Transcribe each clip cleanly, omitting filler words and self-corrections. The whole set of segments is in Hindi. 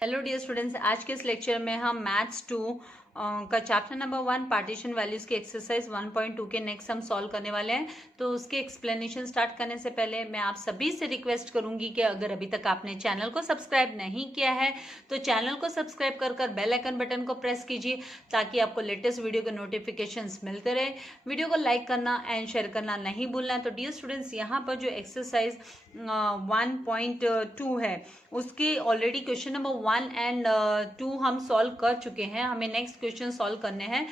हेलो डियर स्टूडेंट्स, आज के इस लेक्चर में हम मैथ्स 2 का चैप्टर नंबर 1 पार्टीशन वैल्यूज की एक्सरसाइज 1.2 के नेक्स्ट हम सॉल्व करने वाले हैं। तो उसके एक्सप्लेनेशन स्टार्ट करने से पहले मैं आप सभी से रिक्वेस्ट करूंगी कि अगर अभी तक आपने चैनल को सब्सक्राइब नहीं किया है तो चैनल को सब्सक्राइब कर बेल आइकन बटन को प्रेस कीजिए ताकि आपको लेटेस्ट वीडियो के नोटिफिकेशंस मिलते रहे। वीडियो को लाइक करना एंड शेयर करना नहीं भूलना है। तो डियर स्टूडेंट्स, यहाँ पर जो एक्सरसाइज 1.2 है उसके ऑलरेडी क्वेश्चन नंबर 1 एंड 2 हम सॉल्व कर चुके हैं। हमें नेक्स्ट क्वेश्चन सॉल्व करने हैं।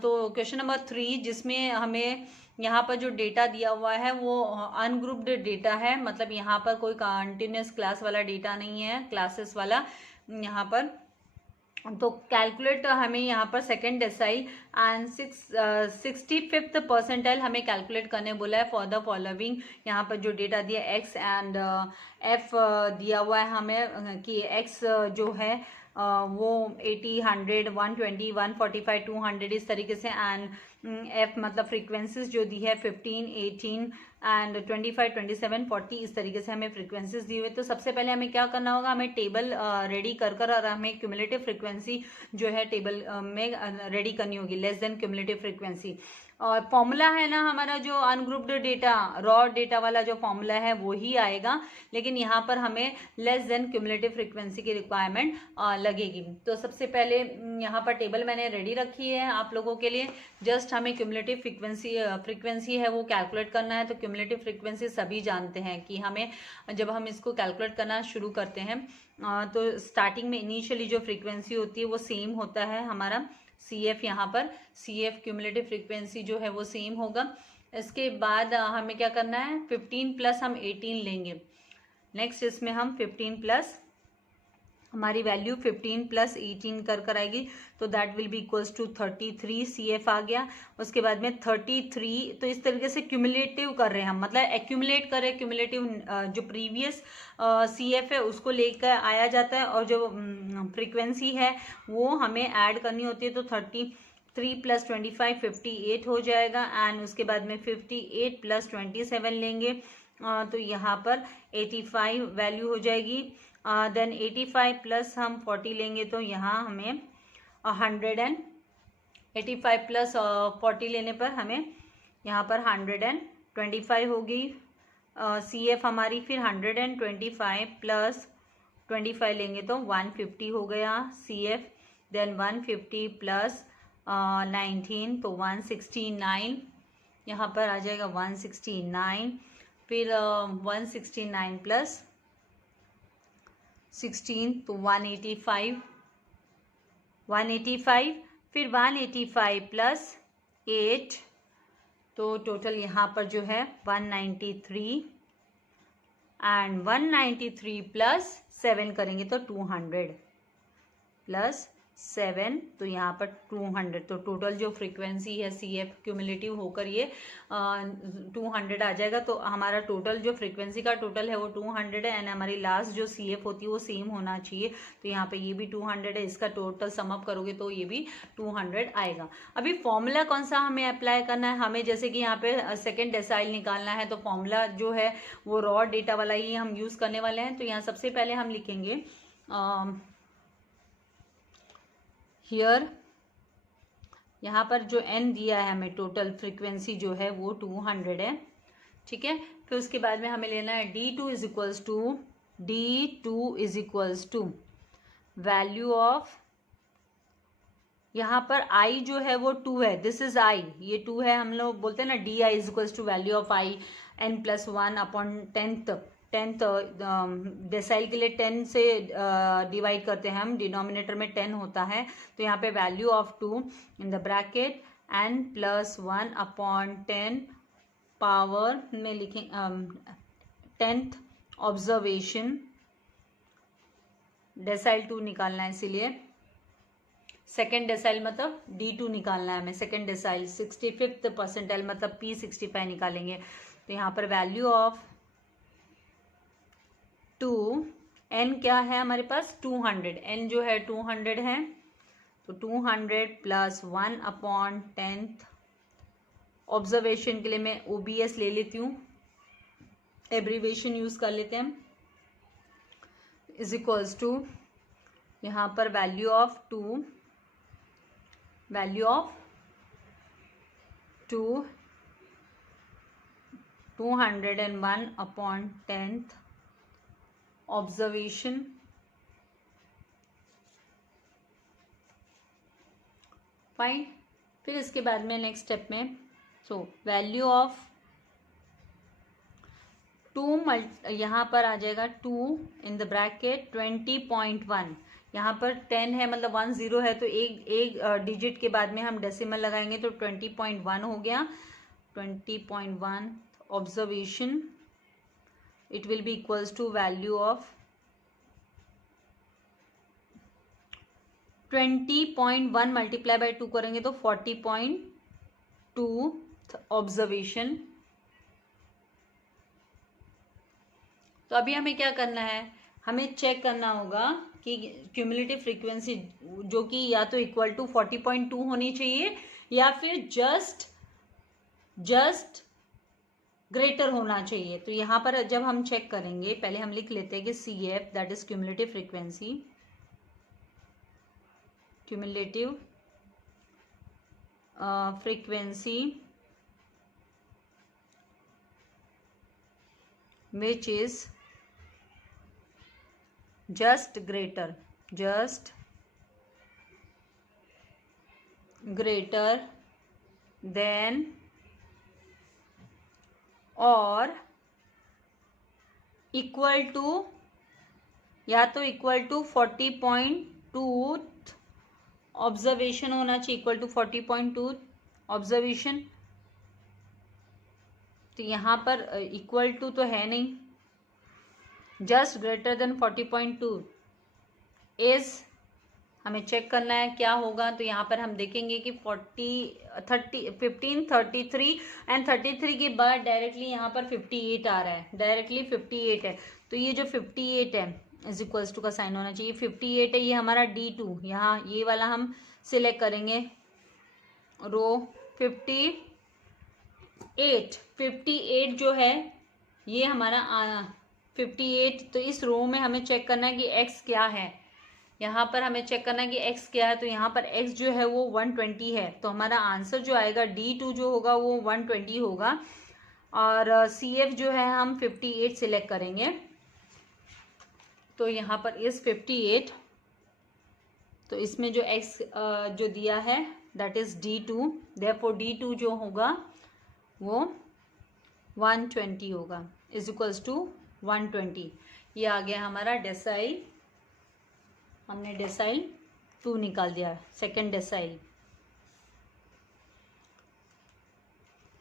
तो क्वेश्चन नंबर 3 जिसमें हमें यहाँ पर जो डेटा दिया हुआ है वो अनग्रुप्ड डेटा है, मतलब यहाँ पर कोई कंटिन्यूस क्लास वाला डेटा नहीं है, क्लासेस वाला यहाँ पर। तो कैलकुलेट हमें यहाँ पर second decyl and 65th percentile हमें कैलकुलेट करने बोला है फॉर द फॉलोइंग। यहाँ पर जो डेटा दिया एक्स एंड एफ दिया हुआ है हमें कि एक्स जो है वो 80, 100, 120, 145, 200 इस तरीके से, एंड एफ मतलब फ्रीक्वेंसीज जो दी है 15, 18 एंड 25, 27, 40 इस तरीके से हमें फ्रीक्वेंसीज दी हुई। तो सबसे पहले हमें क्या करना होगा, हमें टेबल रेडी कर और हमें क्यूमुलेटिव फ्रीक्वेंसी जो है टेबल में रेडी करनी होगी, लेस देन क्यूमुलेटिव फ्रीक्वेंसी। और फॉर्मूला है ना हमारा जो अनग्रुप्ड डेटा रॉ डेटा वाला जो फॉर्मूला है वो ही आएगा, लेकिन यहाँ पर हमें लेस देन क्यूमुलेटिव फ्रीक्वेंसी की रिक्वायरमेंट लगेगी। तो सबसे पहले यहाँ पर टेबल मैंने रेडी रखी है आप लोगों के लिए। जस्ट हमें क्यूमुलेटिव फ्रीक्वेंसी है वो कैलकुलेट करना है। तो क्यूमुलेटिव फ्रीक्वेंसी सभी जानते हैं कि हमें जब हम इसको कैलकुलेट करना शुरू करते हैं तो स्टार्टिंग में इनिशियली जो फ्रीक्वेंसी होती है वो सेम होता है हमारा CF। यहाँ पर CF क्यूमुलेटिव फ्रीक्वेंसी जो है वो सेम होगा। इसके बाद हमें क्या करना है, 15 प्लस हम 18 लेंगे। नेक्स्ट इसमें हम 15 प्लस हमारी वैल्यू 15 प्लस 18 कर आएगी, तो that will be equals to 33 CF आ गया। उसके बाद में 33, तो इस तरीके से क्यूमुलेटिव कर रहे हैं हम, मतलब एक्यूमुलेट कर रहे हैं। क्यूमुलेटिव जो प्रीवियस CF है उसको लेकर आया जाता है और जो फ्रीक्वेंसी है वो हमें ऐड करनी होती है। तो 33 प्लस 25 58 हो जाएगा, एंड उसके बाद में 58 प्लस 27 लेंगे तो यहाँ पर 85 वैल्यू हो जाएगी। देन 85 प्लस हम 40 लेंगे तो यहाँ हमें 185 प्लस 40 लेने पर हमें यहाँ पर 125 होगी CF हमारी। फिर 125 प्लस 25 लेंगे तो 150 हो गया CF। देन 150 प्लस 19 तो 169 यहाँ पर आ जाएगा 169। फिर 169 प्लस 16 तो 185 फिर 185 प्लस 8 तो टोटल यहाँ पर जो है 193, एंड 193 प्लस 7 करेंगे तो 200 प्लस 7 तो यहाँ पर 200। तो टोटल जो फ्रीक्वेंसी है CF क्यूमुलेटिव होकर ये 200 आ जाएगा। तो हमारा टोटल जो फ्रीक्वेंसी का टोटल है वो 200 है, एंड हमारी लास्ट जो CF होती है वो सेम होना चाहिए। तो यहाँ पे ये भी 200 है, इसका टोटल सम अप करोगे तो ये भी 200 आएगा। अभी फॉर्मूला कौन सा हमें अप्लाई करना है, हमें जैसे कि यहाँ पे सेकेंड डेसाइल निकालना है तो फॉर्मूला जो है वो रॉ डेटा वाला ही हम यूज करने वाले हैं। तो यहाँ सबसे पहले हम लिखेंगे हियर, यहाँ पर जो n दिया है हमें टोटल फ्रीक्वेंसी जो है वो 200 है, ठीक है। फिर उसके बाद में हमें लेना है D2 is equals to value of, यहाँ पर I जो है वो 2 है, दिस इज I, ये 2 है। हम लोग बोलते हैं ना DI is equals to value of I n+1 upon 10th decile के लिए 10 से डिवाइड करते हैं हम, डिनोमिनेटर में 10 होता है। तो यहाँ पे value of 2 in the bracket n+1 upon 10 power में लिखें 10th ऑब्जर्वेशन, डेसाइल 2 निकालना है, इसीलिए सेकेंड डेसाइल मतलब D2 निकालना है हमें। सेकेंड डेसाइल 65th परसेंटाइल मतलब P65 निकालेंगे। तो यहाँ पर वैल्यू ऑफ 2 n क्या है हमारे पास 200, n जो है 200 है, तो 200 प्लस 1 अपॉन 10th। ऑब्जर्वेशन के लिए मैं OBS ले लेती हूँ, एब्रीवेशन यूज कर लेते हैं, इज इक्वल्स टू यहाँ पर value of 201 upon 10th observation fine. फिर इसके बाद में नेक्स्ट स्टेप में वैल्यू ऑफ 2 यहाँ पर आ जाएगा 2 इन द ब्रैकेट 20.1। यहाँ पर 10 है मतलब 10 है तो एक डिजिट के बाद में हम डेसिमल लगाएंगे तो 20.1 हो गया। 20.1 observation it will be equals to value of 20.1 multiply by 2 करेंगे तो 40.2 ऑब्जर्वेशन। तो अभी हमें क्या करना है, हमें चेक करना होगा कि क्यूमुलेटिव फ्रीक्वेंसी जो कि या तो इक्वल टू 40.2 होनी चाहिए या फिर जस्ट ग्रेटर होना चाहिए। तो यहाँ पर जब हम चेक करेंगे पहले हम लिख लेते हैं कि CF that is cumulative frequency which is just greater than or equal to या तो इक्वल टू 40.2 ऑब्जर्वेशन होना चाहिए, इक्वल टू 40.2 ऑब्जर्वेशन। तो यहाँ पर इक्वल टू तो है नहीं, जस्ट ग्रेटर देन 40.2 इज हमें चेक करना है क्या होगा। तो यहाँ पर हम देखेंगे कि 15, 33 एंड 33 के बाद डायरेक्टली यहाँ पर 58 आ रहा है, डायरेक्टली 58 है। तो ये जो 58 है इज इक्वल्स टू का साइन होना चाहिए, 58 है ये हमारा D2, यहाँ ये वाला हम सिलेक्ट करेंगे रो 58 जो है ये हमारा 58। तो इस रो में हमें चेक करना है कि x क्या है, यहाँ पर हमें चेक करना है कि x क्या है। तो यहाँ पर x जो है वो 120 है, तो हमारा आंसर जो आएगा D2 जो होगा वो 120 होगा। और CF जो है हम 58 सिलेक्ट करेंगे। तो यहाँ पर इस 58, तो इसमें जो x जो दिया है that is D2, therefore D2 जो होगा वो 120 होगा, इज इक्वल्स टू 120। ये आ गया हमारा डेसाइल, हमने डेसाइल 2 निकाल दिया, सेकेंड डेसाइल।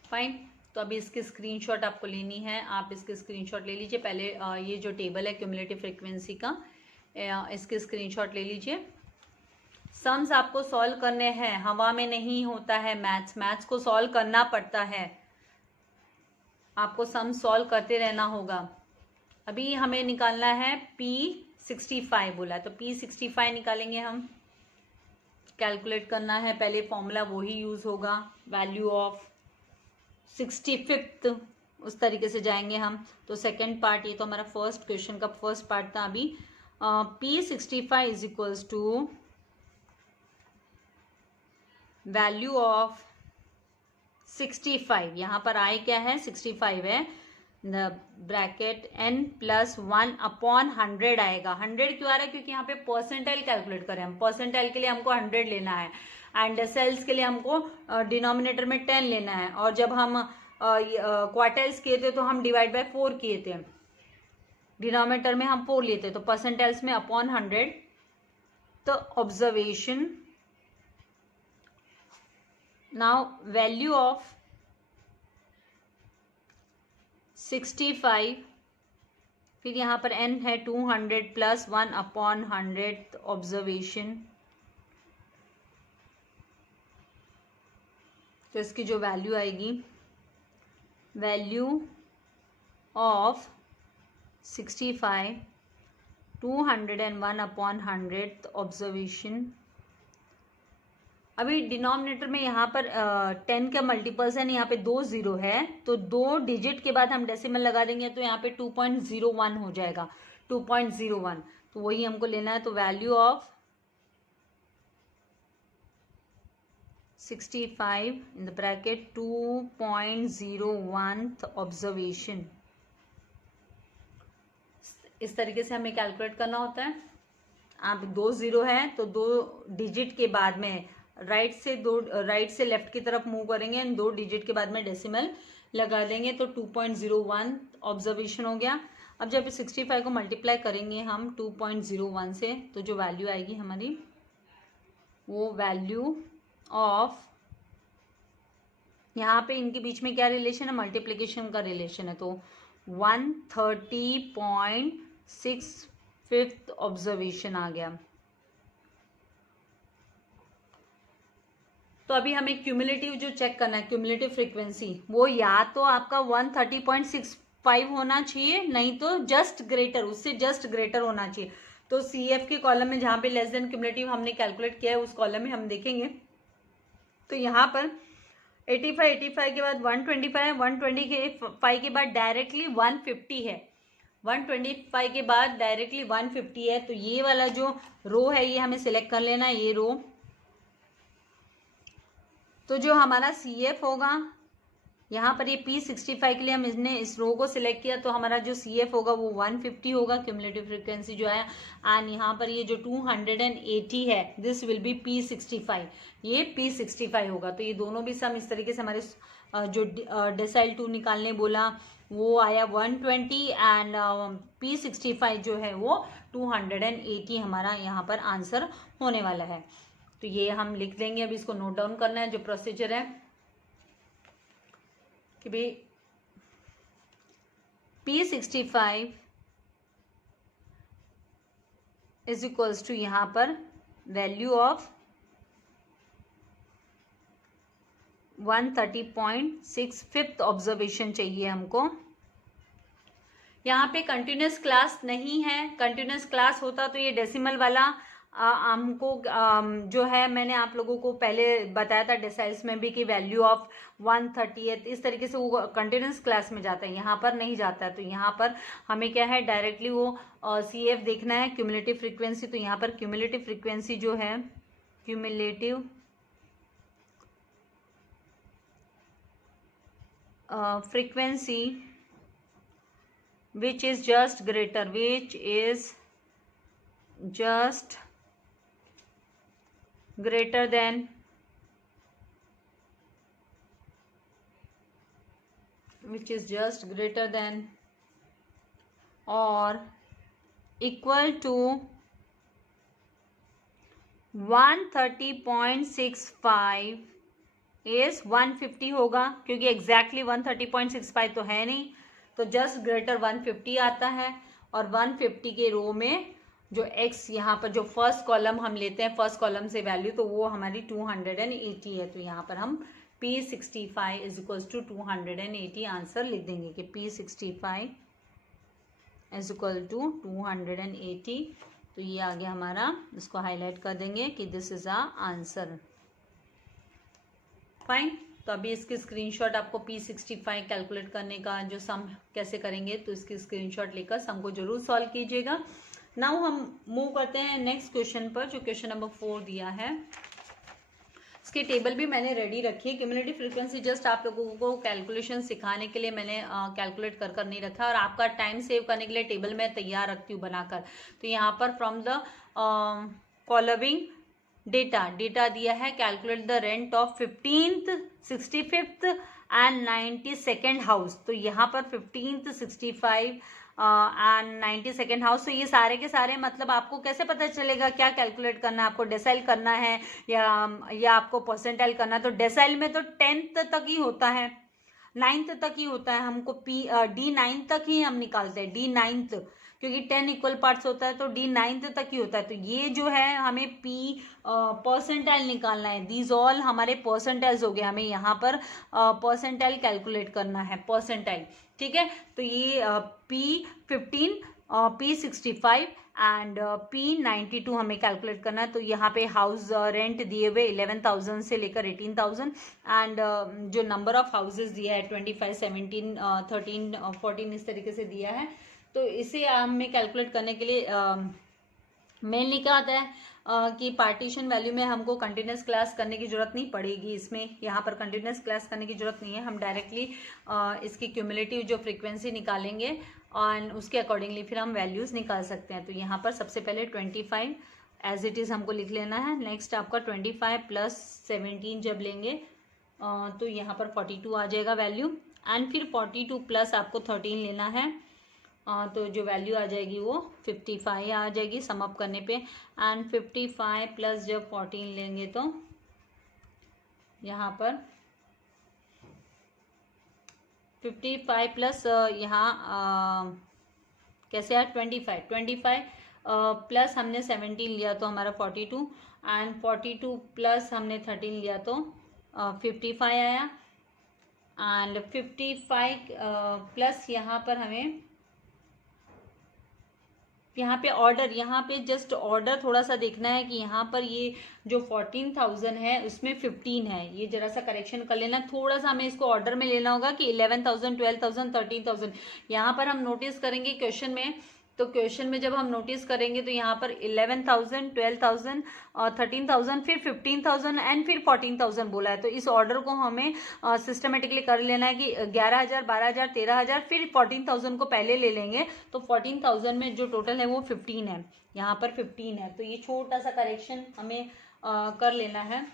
फाइन। तो अभी इसकी स्क्रीनशॉट आपको लेनी है, आप इसकी स्क्रीनशॉट ले लीजिए। पहले ये जो टेबल है क्यूमुलेटिव फ्रीक्वेंसी का, इसकी स्क्रीनशॉट ले लीजिए। सम्स आपको सॉल्व करने हैं, हवा में नहीं होता है मैथ्स को सॉल्व करना पड़ता है, आपको सम सॉल्व करते रहना होगा। अभी हमें निकालना है P65 बोला, तो P65 निकालेंगे हम, कैलकुलेट करना है। पहले फॉर्मूला वही यूज़ होगा, वैल्यू ऑफ 65th, उस तरीके से जाएंगे हम। तो सेकेंड पार्ट, ये तो हमारा फर्स्ट क्वेश्चन का फर्स्ट पार्ट था। अभी P65 is equals to value of 65, यहाँ पर आई क्या है 65 है, the bracket n plus 1 upon 100 आएगा। 100 क्यों आ रहा है, क्योंकि यहाँ पे परसेंटाइल कैलकुलेट करें हम, परसेंटाइल के लिए हमको 100 लेना है एंड सेल्स के लिए हमको डिनोमिनेटर में 10 लेना है। और जब हम क्वार्टाइल्स किए थे तो हम डिवाइड बाय 4 किए थे, डिनोमिनेटर में हम 4 लिए थे, तो परसेंटाइल्स में अपॉन 100। तो ऑब्जर्वेशन, नाउ वैल्यू ऑफ 65, फिर यहाँ पर n है 200 प्लस 1 अपॉन 100 ऑब्जर्वेशन। तो इसकी जो वैल्यू आएगी, वैल्यू ऑफ 65 201 अपॉन 100 ऑब्जर्वेशन। अभी डिनोमिनेटर में यहाँ पर 10 का मल्टीपल्स है, यहाँ पे 2 0 है, तो 2 डिजिट के बाद हम डेसिमल लगा देंगे तो यहाँ पे 2.01 हो जाएगा, 2.01। तो वही हमको लेना है। तो value of 65 in the bracket 2.01th observation. इस तरीके से हमें कैलकुलेट करना होता है। आप 2 0 है तो 2 डिजिट के बाद में राइट से लेफ्ट की तरफ मूव करेंगे एंड 2 डिजिट के बाद में डेसिमल लगा देंगे तो 2.01 ऑब्जर्वेशन हो गया। अब जब 65 को मल्टीप्लाई करेंगे हम 2.01 से तो जो वैल्यू आएगी हमारी वो वैल्यू ऑफ, यहाँ पे इनके बीच में क्या रिलेशन है, मल्टीप्लिकेशन का रिलेशन है, तो 130.65 ऑब्जर्वेशन आ गया। तो अभी हमें क्यूमुलेटिव जो चेक करना है, क्यूमुलेटिव फ्रीक्वेंसी, वो या तो आपका 130.65 होना चाहिए, नहीं तो जस्ट ग्रेटर, उससे जस्ट ग्रेटर होना चाहिए। तो CF के कॉलम में जहाँ पे लेस देन क्यूमुलेटिव हमने कैलकुलेट किया है उस कॉलम में हम देखेंगे तो यहाँ पर 85 के बाद 125, 125 के बाद डायरेक्टली 150 है, 125 के बाद डायरेक्टली 150 है। तो ये वाला जो रो है ये हमें सिलेक्ट कर लेना है, ये रो। तो जो हमारा CF होगा यहाँ पर, ये P65 के लिए हम इसने इस रो को सिलेक्ट किया तो हमारा जो CF होगा वो 150 होगा, क्यूमुलेटिव फ्रीक्वेंसी जो आया। एंड यहाँ पर ये जो 280 है दिस विल बी P65, ये P65 होगा। तो ये दोनों भी सम इस तरीके से हमारे जो डेसाइल 2 निकालने बोला वो आया 120 एंड P65 जो है वो 280 हमारा यहाँ पर आंसर होने वाला है। तो ये हम लिख देंगे, अभी इसको नोट डाउन करना है। जो प्रोसीजर है कि भाई P65 इज इक्वल्स टू यहाँ पर वैल्यू ऑफ 130.65 ऑब्जर्वेशन चाहिए हमको। यहाँ पे कंटिन्यूस क्लास नहीं है, कंटिन्यूस क्लास होता तो ये डेसिमल वाला हमको जो है मैंने आप लोगों को पहले बताया था डेसाइल्स में भी कि वैल्यू ऑफ 130 इस तरीके से वो कंटिन्यूस क्लास में जाता है, यहाँ पर नहीं जाता है। तो यहाँ पर हमें क्या है डायरेक्टली वो CF देखना है, क्यूमुलेटिव फ्रीक्वेंसी। तो यहाँ पर क्यूमुलेटिव फ्रीक्वेंसी जो है, cumulative frequency which is just greater, which is just greater than or equal to 130.65 is 150 होगा, क्योंकि एग्जैक्टली 130.65 तो है नहीं, तो जस्ट ग्रेटर 150 आता है। और 150 के रो में जो x यहाँ पर जो फर्स्ट कॉलम हम लेते हैं, फर्स्ट कॉलम से वैल्यू, तो वो हमारी 280 है। तो यहाँ पर हम P65 is equals to 280 answer लिख देंगे कि P65 इज इक्वल टू 280। तो ये आ गया हमारा, इसको हाईलाइट कर देंगे कि this is a answer. Fine. तो अभी इसकी स्क्रीनशॉट, आपको P65 कैलकुलेट करने का जो सम कैसे करेंगे तो इसकी स्क्रीनशॉट लेकर सम को जरूर सॉल्व कीजिएगा। नाउ हम मूव करते हैं नेक्स्ट क्वेश्चन पर, जो क्वेश्चन नंबर 4 दिया है। इसकी टेबल भी मैंने रेडी रखी है। क्यूमुलेटिव फ्रीक्वेंसी जस्ट आप लोगों को कैलकुलेशन सिखाने के लिए मैंने कैलकुलेट कर नहीं रखा, और आपका टाइम सेव करने के लिए टेबल मैं तैयार रखती हूँ बनाकर। तो यहाँ पर फ्रॉम द फॉलोइंग डेटा दिया है, calculate the rent of 15th, 65th and 92nd house. तो यहाँ पर 15th, 65 एंड 92nd हाउस। तो ये सारे के सारे मतलब आपको कैसे पता चलेगा क्या कैलकुलेट करना है, आपको डेसाइल करना है या आपको परसेंटाइल करना है। तो डेसाइल में तो 10th तक ही होता है, 9th तक ही होता है, हमको D9 तक ही हम निकालते हैं, D9th, क्योंकि 10 इक्वल पार्ट्स होता है तो D9th तक ही होता है। तो ये जो है हमें परसेंटाइल निकालना है। दीज ऑल हमारे परसेंटाइल्स हो गए, हमें यहाँ पर परसेंटाइल कैलकुलेट करना है, परसेंटाइल, ठीक है। तो ये P15, P65 एंड P92 हमें कैलकुलेट करना है। तो यहाँ पे हाउस रेंट दिए हुए 11,000 से लेकर 18,000 एंड जो नंबर ऑफ हाउसेज दिया है 25, 17, 13, 14 इस तरीके से दिया है। तो इसे हमें कैलकुलेट करने के लिए मेनली क्या आता है, कि पार्टीशन वैल्यू में हमको कंटिन्यूस क्लास करने की जरूरत नहीं पड़ेगी। इसमें यहाँ पर कंटिन्यूस क्लास करने की जरूरत नहीं है, हम डायरेक्टली इसकी क्यूमुलेटिव जो फ्रीक्वेंसी निकालेंगे और उसके अकॉर्डिंगली फिर हम वैल्यूज़ निकाल सकते हैं। तो यहाँ पर सबसे पहले 25 एज इट इज़ हमको लिख लेना है। नेक्स्ट आपका 25 + 17 जब लेंगे तो यहाँ पर 42 आ जाएगा वैल्यू, एंड फिर 42 प्लस आपको 13 लेना है तो जो वैल्यू आ जाएगी वो 55 आ जाएगी सम अप करने पे। एंड 55 प्लस जब 14 लेंगे तो यहाँ पर 55 प्लस यहाँ कैसे यार 25 प्लस हमने 17 लिया तो हमारा 42, एंड 42 प्लस हमने 13 लिया तो 55 आया। एंड 55 प्लस यहाँ पर हमें यहाँ पे ऑर्डर, यहाँ पे जस्ट ऑर्डर थोड़ा सा देखना है कि यहाँ पर ये जो 14,000 है उसमें 15 है, ये जरा सा करेक्शन कर लेना। थोड़ा सा हमें इसको ऑर्डर में लेना होगा कि 11,000 12,000 13,000। यहाँ पर हम नोटिस करेंगे क्वेश्चन में, तो क्वेश्चन में जब हम नोटिस करेंगे तो यहाँ पर 11,000 12,000 और 13,000 फिर 15,000 एंड फिर 14,000 बोला है। तो इस ऑर्डर को हमें सिस्टमेटिकली कर लेना है कि 11,000 12,000 13,000 फिर 14,000 को पहले ले लेंगे। तो 14,000 में जो टोटल है वो 15 है, यहाँ पर 15 है। तो ये छोटा सा करेक्शन हमें कर लेना है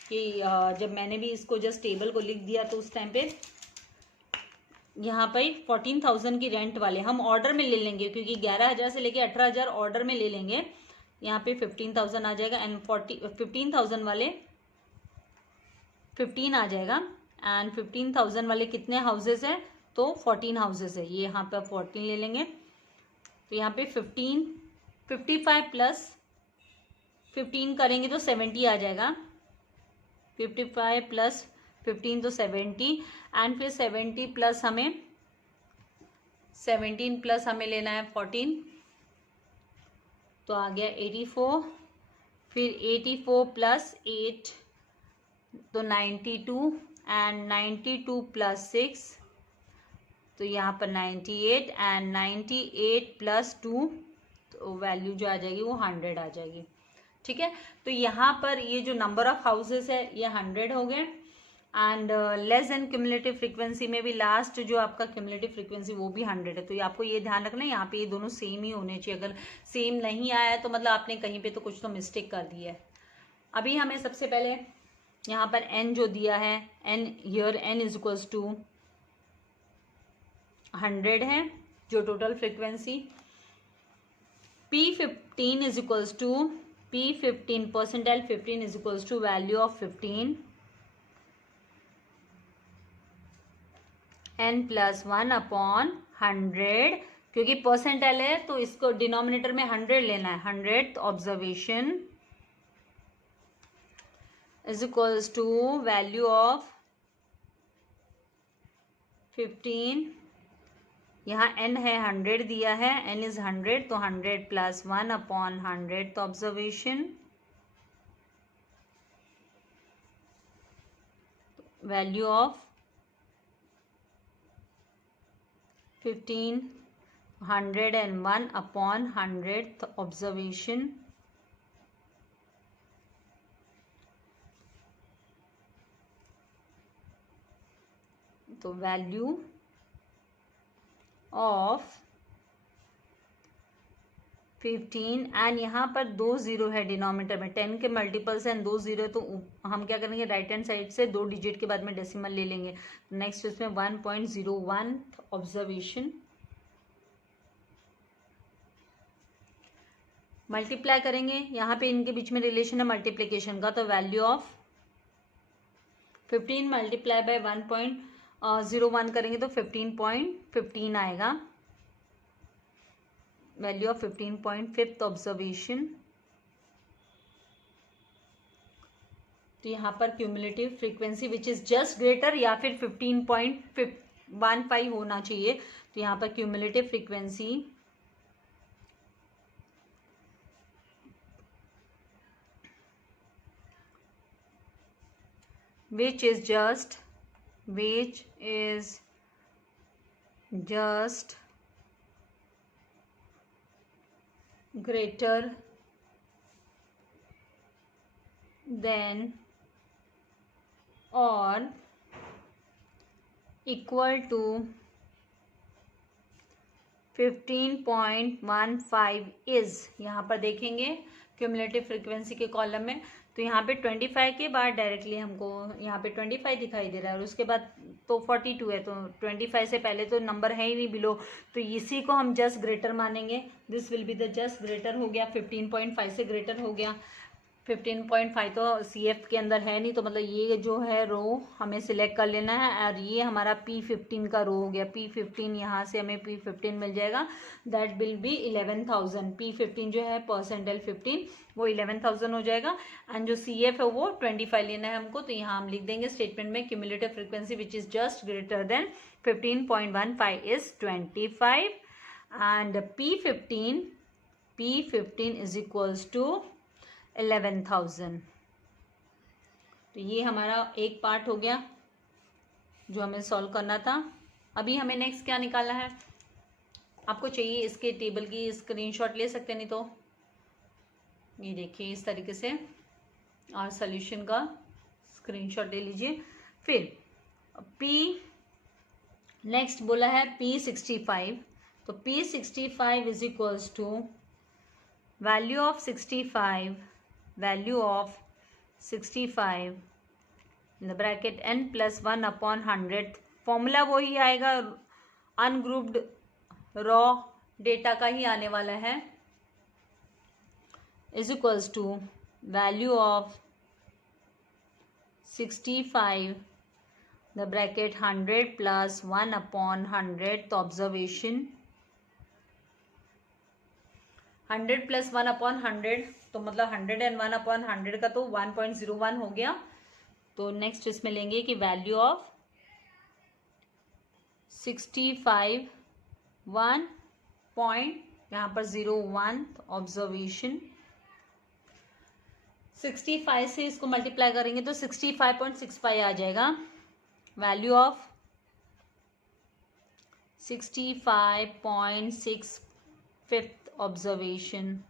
कि जब मैंने भी इसको जस्ट टेबल को लिख दिया तो उस टाइम पे यहाँ पर 14,000 की रेंट वाले हम ऑर्डर में ले लेंगे, क्योंकि 11,000 से लेके 18,000 ऑर्डर में ले लेंगे। यहाँ पे 15,000 आ जाएगा एंड 15,000 वाले 15 आ जाएगा। एंड 15,000 वाले कितने हाउसेस है तो 14 हाउसेस है, ये यहाँ पे 14 ले लेंगे। तो यहाँ पे 55 प्लस 15 करेंगे तो 70 आ जाएगा। 55 प्लस 15 तो 70, एंड फिर 70 प्लस हमें 17 प्लस हमें लेना है 14, तो आ गया 84। फिर 84 प्लस 8 तो 92, एंड 92 प्लस 6 तो यहाँ पर 98, एंड 98 प्लस 2 तो वैल्यू जो आ जाएगी वो 100 आ जाएगी। ठीक है, तो यहाँ पर ये जो नंबर ऑफ हाउसेस है ये 100 हो गए। And less than cumulative frequency में भी लास्ट जो आपका क्यूमुलेटिव फ्रीक्वेंसी वो भी 100 है। तो ये आपको ये ध्यान रखना है, यहाँ पे ये दोनों सेम ही होने चाहिए। अगर सेम नहीं आया है तो मतलब आपने कहीं पे तो कुछ तो मिस्टेक कर दी है। अभी हमें सबसे पहले यहाँ पर n जो दिया है, n here n is equals to 100 है जो total frequency. P15 is equals to P15 percentile 15 is equals to value of 15 n plus 1 upon 100, क्योंकि परसेंटाइल है तो इसको डिनोमिनेटर में 100 लेना है। 100th observation is equals to value of 15, यहाँ n है 100 दिया है, n इज 100 तो 100 plus 1 upon 100th observation value of 15 101 upon 100th observation तो वैल्यू ऑफ 15, एंड यहाँ पर 2 जीरो है डिनोमिनेटर में, 10 के मल्टीपल्स हैं 2 जीरो, तो हम क्या करेंगे राइट हैंड साइड से 2 डिजिट के बाद में डेसिमल ले लेंगे। नेक्स्ट इसमें 1.01 ऑब्जर्वेशन मल्टीप्लाई करेंगे, यहाँ पे इनके बीच में रिलेशन है मल्टीप्लिकेशन का, तो वैल्यू ऑफ 15 मल्टीप्लाई बाय 1.01 करेंगे तो 15.15 आएगा। वैल्यू ऑफ 15.5th ऑब्जर्वेशन, तो यहाँ पर cumulative frequency which is just greater या फिर 15.15 होना चाहिए। तो यहाँ पर cumulative frequency which is just greater than और इक्वल टू 15.15 इज, यहाँ पर देखेंगे क्यूमुलेटिव फ्रीक्वेंसी के कॉलम में, तो यहाँ पे 25 के बाद डायरेक्टली हमको यहाँ पे 25 दिखाई दे रहा है और उसके बाद तो 42 है, तो 25 से पहले तो नंबर है ही नहीं बिलो, तो इसी को हम जस्ट ग्रेटर मानेंगे। This will be the just greater हो गया, 15.5 से ग्रेटर हो गया। 15.5 तो CF के अंदर है नहीं, तो मतलब ये जो है रो हमें सिलेक्ट कर लेना है और ये हमारा P15 का रो हो गया। P15 यहाँ से हमें P15 मिल जाएगा, दैट विल बी 11,000। P15 जो है परसेंटाइल 15 वो 11,000 हो जाएगा एंड जो CF है वो 25 लेना है हमको, तो यहाँ हम लिख देंगे स्टेटमेंट में cumulative frequency which is just greater than 15.15 is 25 and P15 is equals to 11,000। तो ये हमारा एक पार्ट हो गया जो हमें सॉल्व करना था। अभी हमें नेक्स्ट क्या निकालना है, आपको चाहिए इसके टेबल की स्क्रीनशॉट ले सकते, नहीं तो ये देखिए इस तरीके से और सॉल्यूशन का स्क्रीनशॉट ले लीजिए। फिर नेक्स्ट बोला है P65, तो P65 is equals to value of 65 in the bracket n plus 1 upon 100, formula वही आएगा, अनग्रुप्ड रॉ डेटा का ही आने वाला है, is equals to value of 65 the bracket 100 plus 1 upon 100th observation, 100 plus 1 upon 100, तो मतलब 100 एंड 1 अपॉन 100 का तो 1.01 हो गया। तो नेक्स्ट इसमें लेंगे कि वैल्यू ऑफ 65 1 पॉइंट यहाँ पर 01 ऑब्जर्वेशन, 65 से इसको मल्टीप्लाई करेंगे तो 65.65 आ जाएगा। Value of 65.65 observation.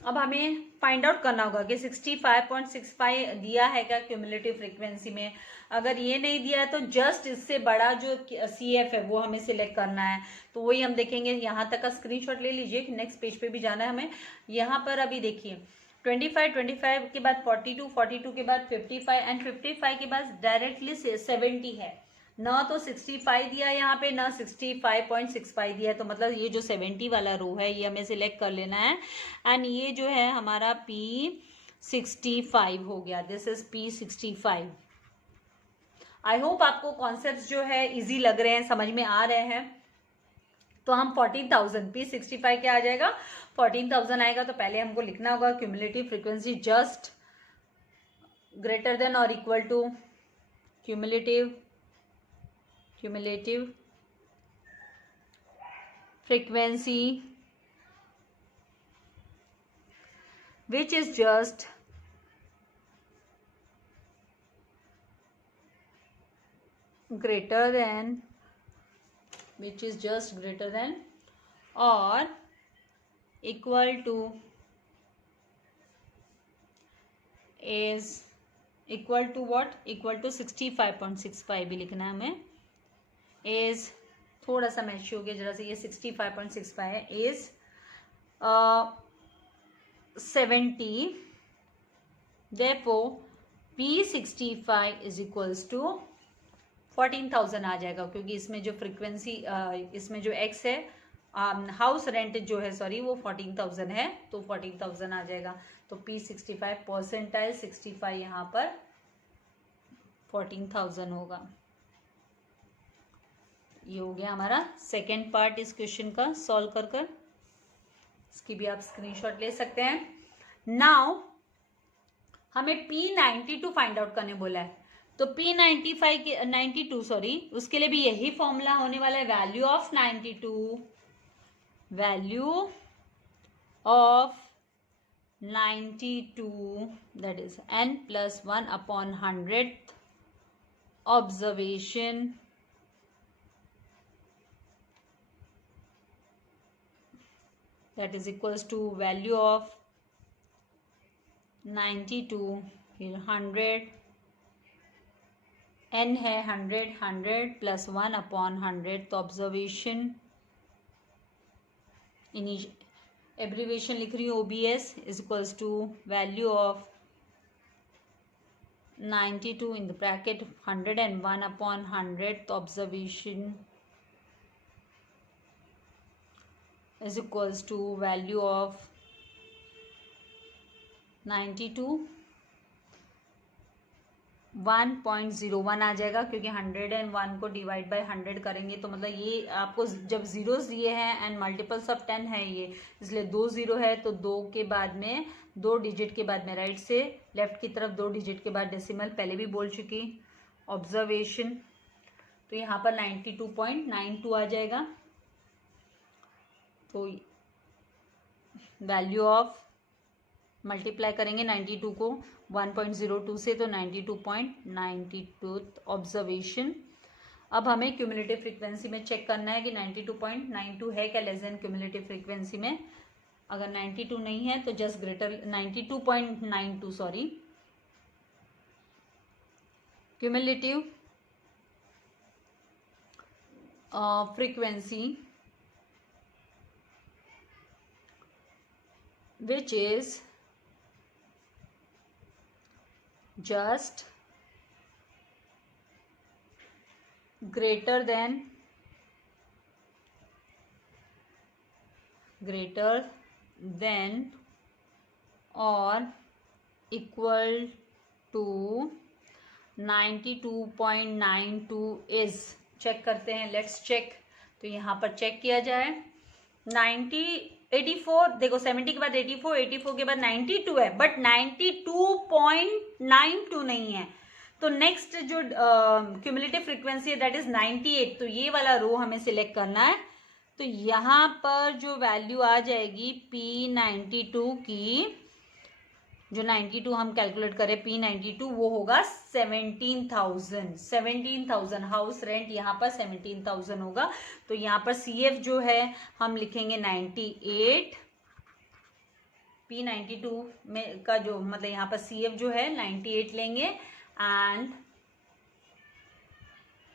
अब हमें फाइंड आउट करना होगा कि 65.65 दिया है क्या क्यूमुलेटिव फ्रीक्वेंसी में। अगर ये नहीं दिया है तो जस्ट इससे बड़ा जो CF है वो हमें सिलेक्ट करना है, तो वही हम देखेंगे। यहाँ तक का स्क्रीनशॉट ले लीजिए, नेक्स्ट पेज पे भी जाना है हमें। यहाँ पर अभी देखिए 25 के बाद 42 के बाद 55 एंड 55 के बाद डायरेक्टली 70 है, ना तो 65 दिया है यहाँ पे, ना 65.65 दिया है, तो मतलब ये जो 70 वाला रो है ये हमें सिलेक्ट कर लेना है एंड ये जो है हमारा P65 हो गया। This is P65। I hope आपको कॉन्सेप्ट्स जो है इजी लग रहे हैं, समझ में आ रहे हैं। तो हम 14,000, P65 क्या आ जाएगा 14,000 आएगा, तो पहले हमको लिखना होगा cumulative frequency just greater than और equal to cumulative frequency which is just greater than or equal to is equal to what, equal to 65.65 भी लिखना है हमें। इज थोड़ा सा मैच हो गया जरा से, ये 65.65 है, is 70, therefore P65 is equals to 14,000 आ जाएगा, क्योंकि इसमें जो फ्रीक्वेंसी इसमें जो एक्स है हाउस रेंट जो है सॉरी वो 14,000 है, तो 14,000 आ जाएगा। तो P65 परसेंटाइल 65 यहाँ पर 14,000 होगा। ये हो गया हमारा सेकेंड पार्ट इस क्वेश्चन का सॉल्व कर इसकी भी आप स्क्रीनशॉट ले सकते हैं। नाउ हमें P92 फाइंड आउट करने बोला है, तो P95 के 92 सॉरी उसके लिए भी यही फॉर्मूला होने वाला है। Value of 92 that is n plus 1 upon 100th observation that is equals to value of 92, फिर 100, n है 100 प्लस 1/100, तो ऑब्जर्वेशन एब्रीवेशन लिख रही हूँ OBS is equals to value of 92 in the bracket 101/100, तो observation is equals to value of 92 1.01 आ जाएगा, क्योंकि 101 को डिवाइड बाय 100 करेंगे तो मतलब ये आपको जब जीरोस दिए हैं एंड मल्टीपल्स ऑफ 10 है ये, इसलिए 2 जीरो है तो 2 के बाद में 2 डिजिट के बाद में राइट से लेफ्ट की तरफ 2 डिजिट के बाद डेसिमल, पहले भी बोल चुकी ऑब्जर्वेशन, तो यहाँ पर 92.92 आ जाएगा। तो वैल्यू ऑफ मल्टीप्लाई करेंगे 92 को 1.02 से, तो 92.92 ऑब्जर्वेशन। अब हमें क्यूमुलेटिव फ्रीक्वेंसी में चेक करना है कि 92.92 है क्या लेस देन क्यूमुलेटिव फ्रीक्वेंसी में। अगर 92 नहीं है तो just greater 92.92 sorry, cumulative frequency which is just greater than or equal to 92.92 is, check करते हैं, लेट्स चेक। तो यहाँ पर चेक किया जाए 84, देखो 70 के बाद 84 के बाद 92 है, बट 92.92 नहीं है। तो नेक्स्ट जो क्यूमुलेटिव फ्रीक्वेंसी है दैट इज 98, तो ये वाला रो हमें सिलेक्ट करना है। तो यहाँ पर जो वैल्यू आ जाएगी P92 की, जो 92 हम कैलकुलेट करें P92 वो होगा 17,000 हाउस रेंट यहाँ पर 17,000 होगा। तो यहाँ पर CF जो है हम लिखेंगे 98, P92 में का जो मतलब यहाँ पर CF जो है 98 लेंगे एंड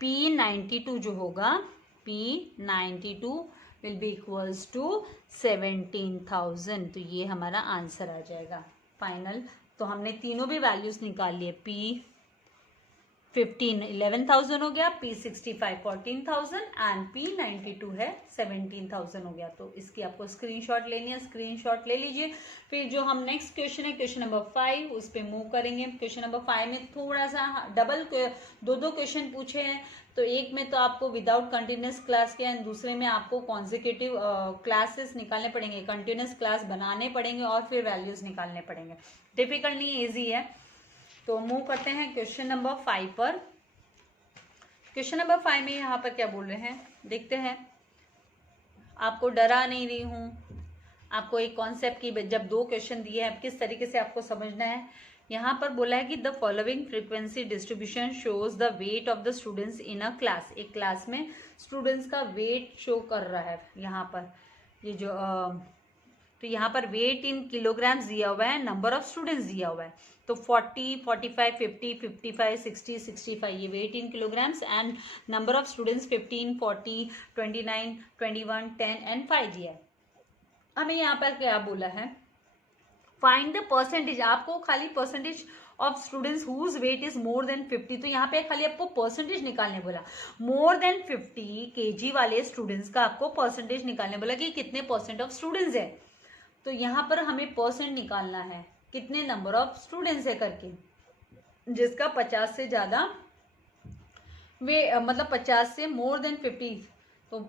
P92 जो होगा P92 will be equals to 17,000। तो ये हमारा आंसर आ जाएगा फाइनल। तो हमने तीनों भी वैल्यूज निकाल लिए, P15 11,000 हो गया, P65 14,000 एंड P92 है 17,000 हो गया। तो इसकी आपको स्क्रीनशॉट लेनी है, स्क्रीनशॉट ले लीजिए। फिर जो हम नेक्स्ट क्वेश्चन है क्वेश्चन नंबर 5, उस पर मूव करेंगे। क्वेश्चन नंबर 5 में थोड़ा सा डबल दो क्वेश्चन पूछे हैं। तो एक में तो आपको विदाउट कंटिन्यूस क्लास के एंड दूसरे में आपको कॉन्जिक्यूटिव क्लासेस निकालने पड़ेंगे, कंटिन्यूस क्लास बनाने पड़ेंगे और फिर वैल्यूज निकालने पड़ेंगे। डिफिकल्ट नहीं, इजी है। तो मूव करते हैं क्वेश्चन नंबर 5 पर। क्वेश्चन नंबर 5 में यहाँ पर क्या बोल रहे हैं देखते हैं। आपको डरा नहीं रही हूँ, आपको एक कॉन्सेप्ट की जब 2 क्वेश्चन दिए हैं किस तरीके से आपको समझना है। यहाँ पर बोला है कि the following frequency distribution shows the weight of the students in a class. एक क्लास में स्टूडेंट्स का वेट शो कर रहा है यहाँ पर, ये जो तो यहाँ पर वेट इन किलोग्राम्स दिया हुआ है, नंबर ऑफ स्टूडेंट्स दिया हुआ है। तो 40, 45, 50, 55, 60, 65 ये weight in kilograms and number of students 15, 40, 29, 21, 10 and 5 दिया है। हमें यहाँ पर क्या बोला है, फाइंड द परसेंटेज। आपको खाली percentage of students whose weight is more than 50, तो यहाँ पे खाली आपको परसेंटेज निकालने बोला। मोर देन 50 kg वाले स्टूडेंट्स का आपको परसेंटेज निकालने बोला कि कितने परसेंट ऑफ स्टूडेंट्स है। तो यहाँ पर हमें परसेंट निकालना है कितने नंबर ऑफ स्टूडेंट्स है करके, जिसका 50 से ज्यादा वे मतलब 50 से मोर देन 50, तो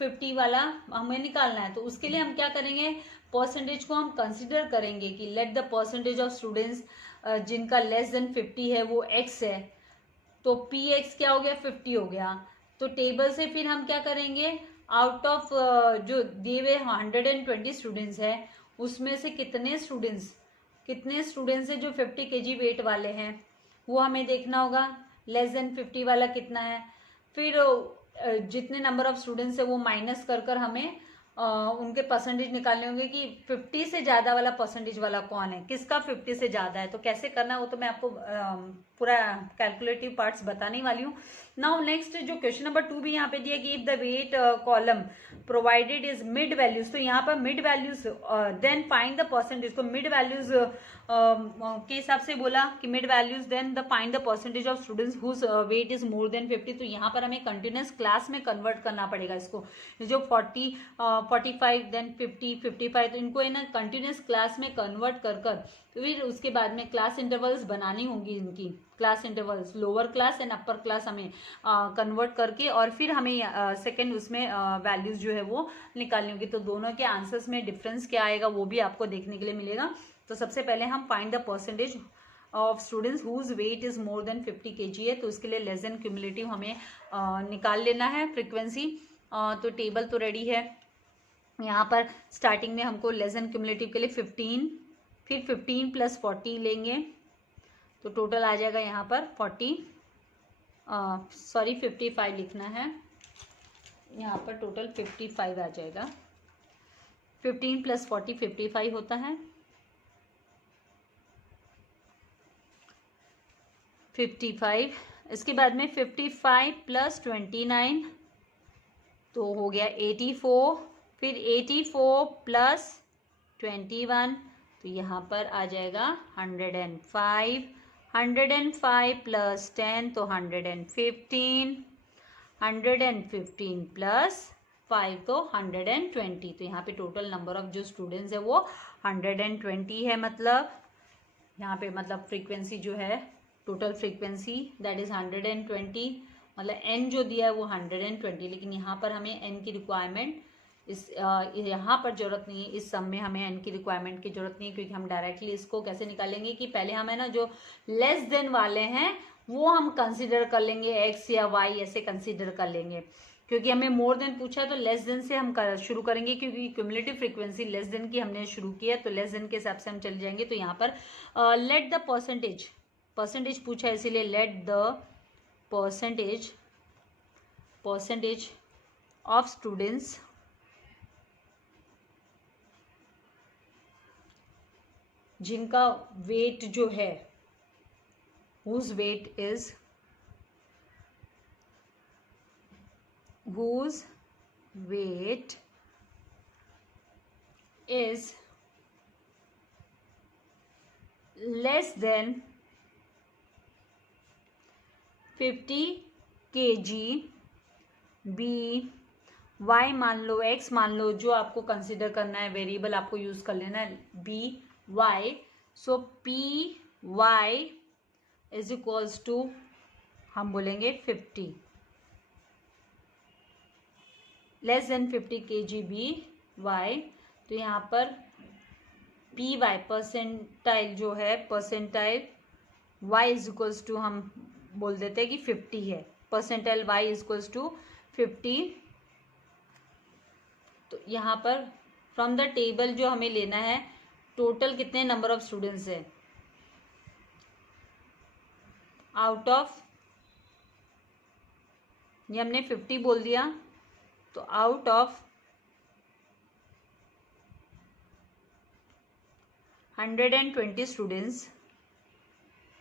50 वाला हमें निकालना है। तो उसके लिए हम क्या करेंगे, परसेंटेज को हम कंसिडर करेंगे कि late the percentage of students जिनका लेस देन 50 है वो x है। तो px क्या हो गया, 50 हो गया। तो टेबल से फिर हम क्या करेंगे, आउट ऑफ जो दिए हुए 120 स्टूडेंट्स है उसमें से कितने स्टूडेंट्स है जो 50 kg वेट वाले हैं वो हमें देखना होगा। लेस देन 50 वाला कितना है, फिर जितने नंबर ऑफ स्टूडेंट्स है वो माइनस कर हमें उनके परसेंटेज निकालने होंगे कि 50 से ज़्यादा वाला परसेंटेज वाला कौन है, किसका 50 से ज़्यादा है। तो कैसे करना है वो तो मैं आपको पूरा कैलकुलेटिव पार्ट्स बताने वाली हूँ। नाउ नेक्स्ट जो क्वेश्चन नंबर 2 भी यहाँ पे दिया कि if the weight column provided is mid values, तो यहाँ पर mid values then find the percentage को मिड वैल्यूज के हिसाब से बोला कि mid values then the find the percentage of students whose weight is more than 50। तो यहाँ पर हमें कंटिन्यूस क्लास में कन्वर्ट करना पड़ेगा इसको, जो 40 45 देन 50 55, तो इनको है ना कंटिन्यूस क्लास में कन्वर्ट कर फिर उसके बाद में क्लास इंटरवल्स बनानी होंगी, इनकी class intervals lower class and upper class हमें कन्वर्ट करके और फिर हमें सेकेंड उसमें वैल्यूज जो है वो निकालनी होगी। तो दोनों के आंसर्स में डिफरेंस क्या आएगा वो भी आपको देखने के लिए मिलेगा। तो सबसे पहले हम find the percentage of students whose weight is more than 50 kg है, तो उसके लिए लेस देन क्यूमुलेटिव हमें निकाल लेना है फ्रीक्वेंसी। तो टेबल तो रेडी है। यहाँ पर स्टार्टिंग में हमको लेस देन क्यूमुलेटिव के लिए 15, फिर 15 + 40 लेंगे, तो टोटल आ जाएगा यहाँ पर 55 लिखना है, यहाँ पर टोटल 55 आ जाएगा। 15 + 40 55 होता है, 55। इसके बाद में 55 + 29 तो हो गया 84, फिर 84 + 21 तो यहाँ पर आ जाएगा 105, 105 + 10 तो 115, 115 + 5 तो 120। तो यहाँ पे टोटल नंबर ऑफ जो स्टूडेंट्स है वो 120 है। मतलब यहाँ पे मतलब फ्रीक्वेंसी जो है टोटल फ्रीक्वेंसी दैट इज 120, मतलब एन जो दिया है वो 120, लेकिन यहाँ पर हमें एन की रिक्वायरमेंट इस यहाँ पर जरूरत नहीं है, इस सम में हमें एन की रिक्वायरमेंट की जरूरत नहीं है, क्योंकि हम डायरेक्टली इसको कैसे निकालेंगे कि पहले हमें ना जो लेस देन वाले हैं वो हम कंसिडर कर लेंगे, एक्स या वाई ऐसे कंसिडर कर लेंगे, क्योंकि हमें मोर देन पूछा है तो लेस देन से हम शुरू करेंगे, क्योंकि क्यूमुलेटिव फ्रीक्वेंसी लेस देन की हमने शुरू किया तो लेस देन के हिसाब से हम चले जाएंगे। तो यहाँ पर लेट द परसेंटेज पूछा है, इसीलिए let the percentage of students जिनका वेट जो है whose weight is less than 50 kg be Y मान लो, एक्स मान लो, जो आपको कंसिडर करना है वेरिएबल आपको यूज कर लेना है, be Y. So P Y is equals to हम बोलेंगे 50, less than 50 kg be Y. तो यहाँ पर पी वाई परसेंटाइल जो है, percentile Y is equals to हम बोल देते हैं कि 50 है, percentile Y is equals to 50। तो यहाँ पर फ्रॉम द टेबल जो हमें लेना है टोटल कितने नंबर ऑफ स्टूडेंट्स है, आउट ऑफ ये हमने 50 बोल दिया, तो आउट ऑफ 120 स्टूडेंट्स,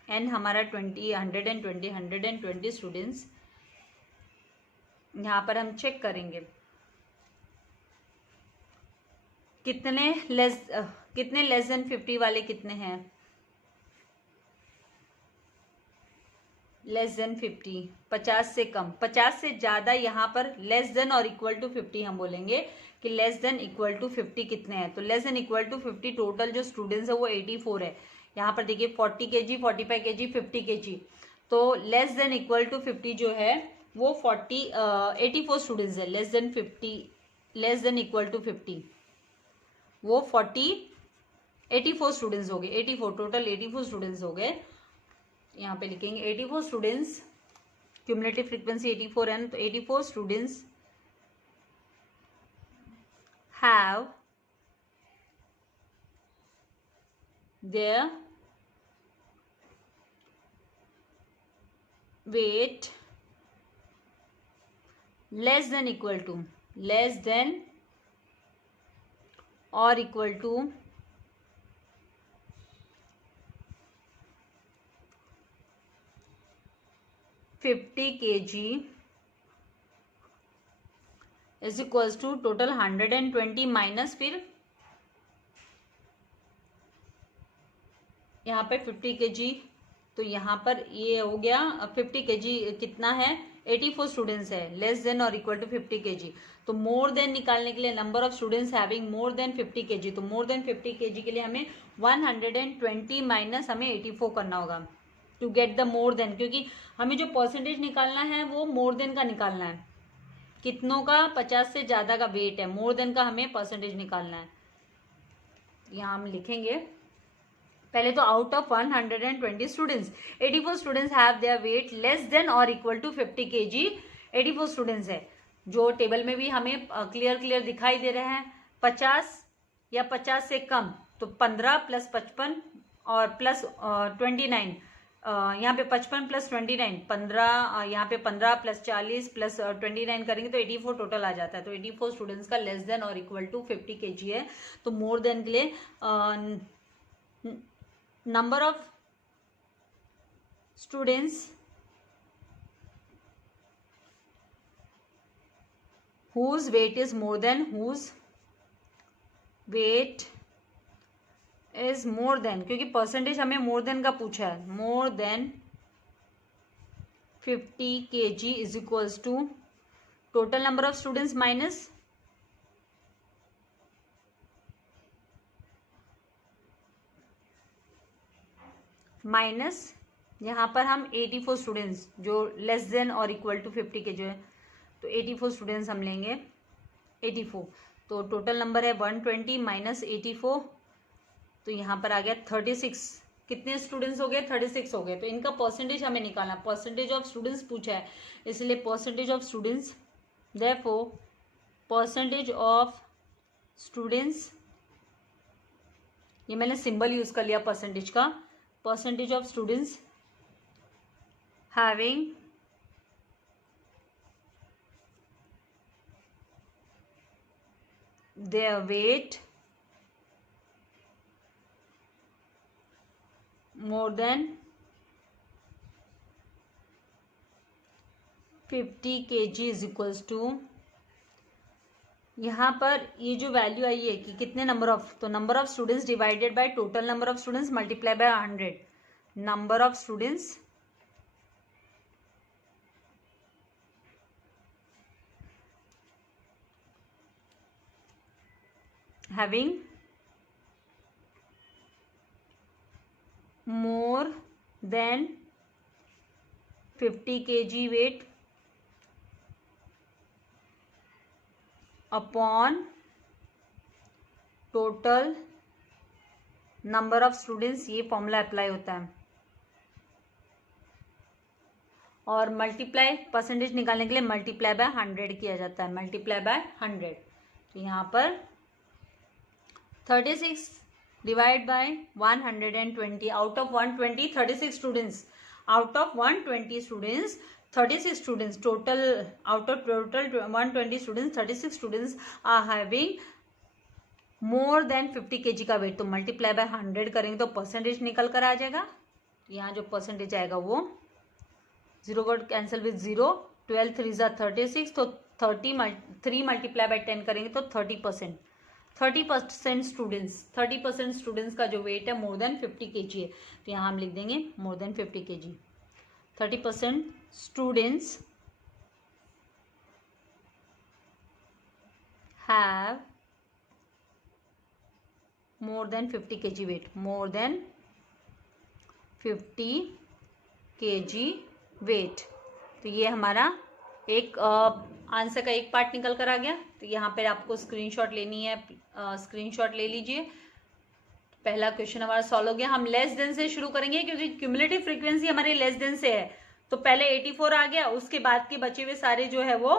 एन हमारा 120 स्टूडेंट्स, यहाँ पर हम चेक करेंगे कितने लेस देन 50 वाले कितने हैं, लेस देन 50 50 से कम, 50 से ज़्यादा, यहाँ पर लेस देन और इक्वल टू 50 हम बोलेंगे कि लेस देन इक्वल टू 50 कितने हैं। तो less than equal to 50 total जो स्टूडेंट्स है वो 84 है। यहाँ पर देखिए 40 kg 45 kg 50 kg, तो लेस देन इक्वल टू 50 जो है वो 84 स्टूडेंट्स है। लेस देन इक्वल टू 50 वो 84 स्टूडेंट्स हो गए, 84 टोटल 84 स्टूडेंट्स हो गए। यहाँ पे लिखेंगे 84 स्टूडेंट्स, क्यूमुलेटिव फ्रीक्वेंसी 84 है, तो 84 students have their weight less than और equal to 50 kg is equals to total 120 minus फिर यहाँ पे 50 kg, तो यहाँ पर ये हो गया 50 kg कितना है, 84 स्टूडेंट्स है, लेस देन और इक्वल टू 50 kg। तो मोर देन निकालने के लिए number of students having more than 50 kg, तो मोर देन 50 kg के लिए हमें 120 माइनस हमें 84 करना होगा to get the more than, क्योंकि हमें जो परसेंटेज निकालना है वो मोर देन का निकालना है, कितनों का, 50 से ज़्यादा का वेट है, मोर देन का हमें परसेंटेज निकालना है। यहाँ हम लिखेंगे पहले तो out of 120 students 84 students have their weight less than और इक्वल टू 50 kg। 84 स्टूडेंट्स है, जो टेबल में भी हमें क्लियर दिखाई दे रहे हैं। 50 या 50 से कम तो 15 प्लस 55 और प्लस 29, यहाँ पे 55 प्लस 29 15, यहाँ पे 15 प्लस 40 प्लस 29 करेंगे तो 84 टोटल आ जाता है। तो 84 स्टूडेंट्स का लेस देन और इक्वल टू 50 kg है। तो मोर देन के लिए number of students whose weight is more than, whose weight is more than, क्योंकि परसेंटेज हमें मोर देन का पूछा है, more than 50 kg is equals to total number of students minus यहाँ पर हम 84 स्टूडेंट्स जो लेस देन और इक्वल टू 50 के जो है, तो 84 स्टूडेंट्स हम लेंगे 84, तो टोटल नंबर है 120 माइनस 84, तो यहाँ पर आ गया 36। कितने स्टूडेंट्स हो गए, 36 हो गए। तो इनका परसेंटेज हमें निकालना, परसेंटेज ऑफ स्टूडेंट्स पूछा है, इसलिए percentage of students, therefore percentage of students, ये मैंने सिंबल यूज कर लिया परसेंटेज का, percentage of students having their weight more than 50 kg is equals to, यहाँ पर ये जो वैल्यू आई है कि कितने नंबर ऑफ, तो number of students divided by total number of students multiply by 100, number of students having more than 50 kg weight upon total number of students, ये फॉर्मूला अप्लाई होता है। और मल्टीप्लाई परसेंटेज निकालने के लिए मल्टीप्लाई बाय 100 किया जाता है, मल्टीप्लाई बाय 100। तो यहाँ पर 36 divide by 120, out of 120 36 students, out of 120 students 36 students, total out of total 120 students 36 students are having more than 50 kg का वेट। तो मल्टीप्लाई बाय 100 करेंगे तो परसेंटेज निकल कर आ जाएगा। यहाँ जो परसेंटेज आएगा वो 0 को कैंसिल विद 0, 12 3 ज़ा 36, तो 3 मल्टीप्लाई बाय 10 करेंगे तो 30%, 30% स्टूडेंट्स का जो वेट है मोर देन 50 kg है। तो यहाँ हम लिख देंगे more than 50 kg। 30% students have more than 50 kg weight, more than 50 kg weight. तो ये हमारा एक आंसर का एक पार्ट निकल कर आ गया। तो यहाँ पर आपको स्क्रीनशॉट लेनी है, स्क्रीनशॉट ले लीजिए। पहला क्वेश्चन हमारा सॉल्व हो गया। हम लेस देन से शुरू करेंगे क्योंकि क्यूमुलेटिव फ्रीक्वेंसी हमारी लेस देन से है, तो पहले 84 आ गया, उसके बाद के बचे हुए सारे जो है वो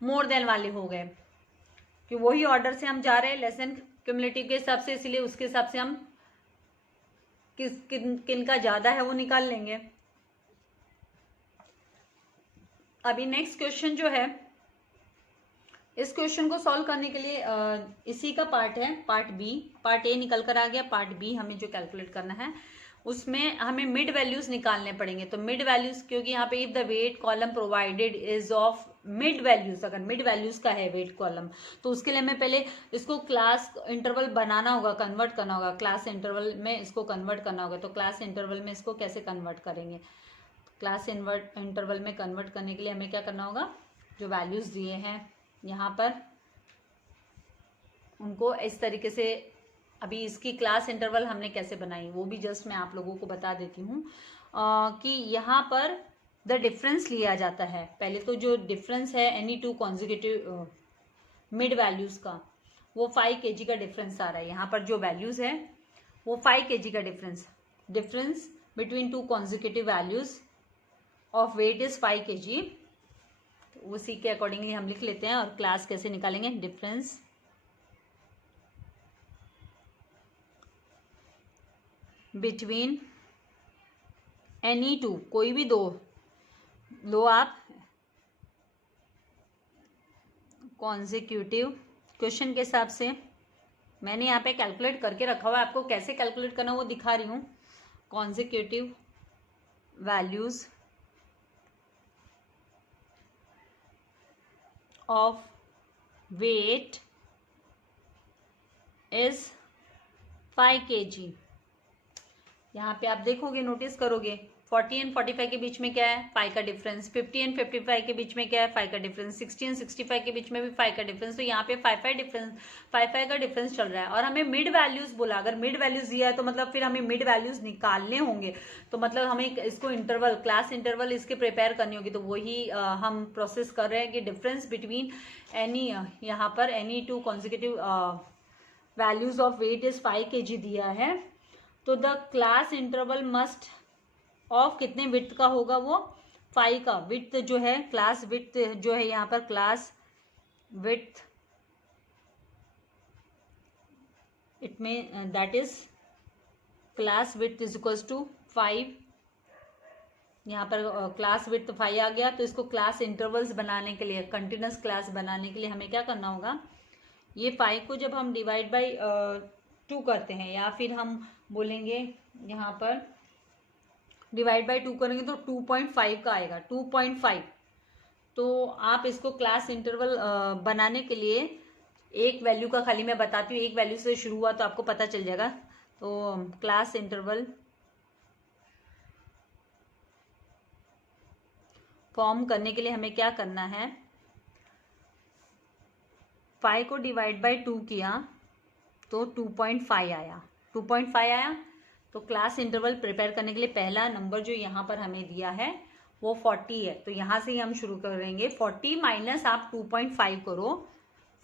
मोर देन वाले हो गए, कि वही ऑर्डर से हम जा रहे हैं लेस देन क्यूमुलेटिव के हिसाब से, इसलिए उसके हिसाब से हम किन का ज्यादा है वो निकाल लेंगे। अभी नेक्स्ट क्वेश्चन जो है इस क्वेश्चन को सॉल्व करने के लिए इसी का पार्ट है, पार्ट बी। पार्ट ए निकल कर आ गया, पार्ट बी हमें जो कैलकुलेट करना है उसमें हमें मिड वैल्यूज निकालने पड़ेंगे। तो मिड वैल्यूज, क्योंकि यहाँ पे if the weight column provided is of mid values, अगर मिड वैल्यूज का है वेट कॉलम, तो उसके लिए हमें पहले इसको क्लास इंटरवल बनाना होगा, कन्वर्ट करना होगा, क्लास इंटरवल में इसको कन्वर्ट करना होगा। तो क्लास इंटरवल में इसको कैसे कन्वर्ट करेंगे? क्लास इंटरवल में कन्वर्ट करने के लिए हमें क्या करना होगा, जो वैल्यूज दिए हैं यहाँ पर उनको इस तरीके से, अभी इसकी क्लास इंटरवल हमने कैसे बनाई वो भी जस्ट मैं आप लोगों को बता देती हूँ कि यहाँ पर द डिफरेंस लिया जाता है। पहले तो जो डिफरेंस है any two consecutive mid values का, वो 5 kg का डिफरेंस आ रहा है। यहाँ पर जो वैल्यूज है वो 5 kg का difference between two consecutive values of weight is 5 kg। उसी के अकॉर्डिंगली हम लिख लेते हैं। और क्लास कैसे निकालेंगे? डिफरेंस बिटवीन एनी टू, कोई भी दो लो आप कॉन्जिक्यूटिव, क्वेश्चन के हिसाब से मैंने यहाँ पे कैलकुलेट करके रखा हुआ है, आपको कैसे कैलकुलेट करना वो दिखा रही हूँ। Consecutive values of weight is 5 kg। यहाँ पे आप देखोगे, नोटिस करोगे 40 एंड 45 के बीच में क्या है? 5 का डिफरेंस। 50 एंड 55 के बीच में क्या है? 5 का डिफरेंस। 60 एंड 65 के बीच में भी 5 का डिफरेंस। तो यहाँ पे 5 का डिफरेंस चल रहा है। और हमें मिड वैल्यूज बोला, अगर मिड वैल्यूज दिया है तो मतलब फिर हमें मिड वैल्यूज निकालने होंगे। तो मतलब हमें इसको इंटरवल, क्लास इंटरवल इसके प्रिपेयर करनी होगी। तो वही हम प्रोसेस कर रहे हैं कि डिफरेंस बिटवीन एनी, यहाँ पर any two consecutive values of weight is 5 kg दिया है। तो the class interval must of कितने विड्थ का होगा? वो 5 का। विड्थ जो है, क्लास विड्थ जो है यहाँ पर, क्लास विड्थ इट में that is class width is equals to 5। यहाँ पर क्लास विड्थ 5 आ गया। तो इसको क्लास इंटरवल्स बनाने के लिए, कंटिन्यूस क्लास बनाने के लिए हमें क्या करना होगा? ये 5 को जब हम डिवाइड बाई 2 करते हैं, या फिर हम बोलेंगे यहाँ पर डिवाइड बाई 2 करेंगे तो 2.5 का आएगा, 2.5। तो आप इसको क्लास इंटरवल बनाने के लिए एक वैल्यू का, खाली मैं बताती हूँ, एक वैल्यू से शुरू हुआ तो आपको पता चल जाएगा। तो क्लास इंटरवल फॉर्म करने के लिए हमें क्या करना है? 5 को डिवाइड बाई 2 किया तो 2.5 आया, 2.5 आया। तो क्लास इंटरवल प्रिपेयर करने के लिए पहला नंबर जो यहाँ पर हमें दिया है वो 40 है। तो यहाँ से ही हम शुरू करेंगे। 40 माइनस आप 2.5 करो,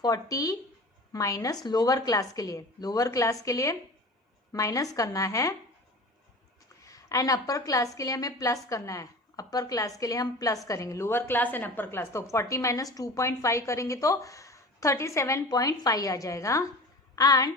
40 माइनस लोअर क्लास के लिए, लोअर क्लास के लिए माइनस करना है, एंड अपर क्लास के लिए हमें प्लस करना है। अपर क्लास के लिए हम प्लस करेंगे, lower class and upper class. तो 40 माइनस 2.5 करेंगे तो 37.5 आ जाएगा। एंड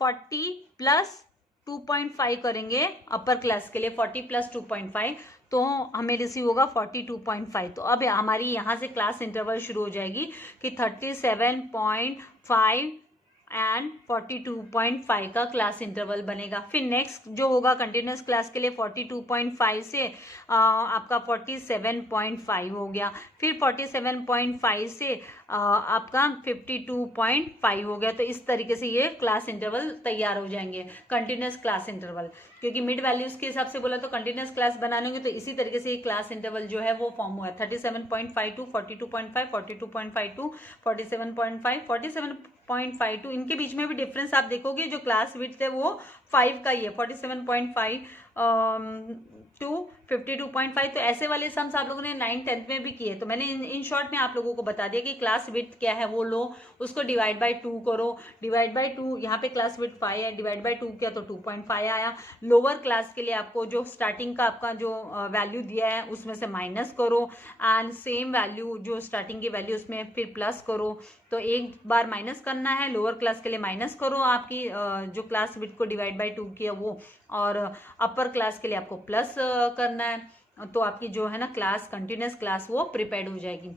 40 प्लस 2.5 करेंगे अपर क्लास के लिए, 40 प्लस 2.5 तो हमें रिसीव होगा 42.5। तो अब हमारी यहाँ से क्लास इंटरवल शुरू हो जाएगी कि 37.5 एंड 42.5 का क्लास इंटरवल बनेगा। फिर नेक्स्ट जो होगा कंटिन्यूस क्लास के लिए 42.5 से आपका 47.5 हो गया। फिर 47.5 से आपका 52.5 हो गया। तो इस तरीके से ये क्लास इंटरवल तैयार हो जाएंगे, कंटिन्यूस क्लास इंटरवल। क्योंकि मिड वैल्यूज के हिसाब से बोला तो कंटिन्यूस क्लास बनाने तो इसी तरीके से ये क्लास इंटरवल जो है वो फॉर्म हुआ है। 37.5 टू 42.5, 42.5 टू 47.5, 47.5 टू, इनके बीच में भी डिफरेंस आप देखोगे, जो क्लास विड्थ है वो 5 का ही है, 47.5 टू 52.5। तो ऐसे वाले सम्स आप लोगों ने 9th 10th में भी किए। तो मैंने इन शॉर्ट में आप लोगों को बता दिया कि क्लास विड्थ क्या है वो लो, उसको डिवाइड बाय 2 करो, डिवाइड बाय 2, यहाँ पे क्लास विड्थ 5 है, डिवाइड बाय 2 किया तो 2.5 आया। लोअर क्लास के लिए आपको जो स्टार्टिंग का आपका जो वैल्यू दिया है उसमें से माइनस करो, एंड सेम वैल्यू जो स्टार्टिंग की वैल्यू उसमें फिर प्लस करो। तो एक बार माइनस करना है, लोअर क्लास के लिए माइनस करो आपकी जो क्लास विड्थ को डिवाइड बाय 2 किया वो, और अपर क्लास के लिए आपको प्लस करना है। तो आपकी जो है ना क्लास, कंटिन्यूस क्लास वो प्रिपेयर्ड हो जाएगी।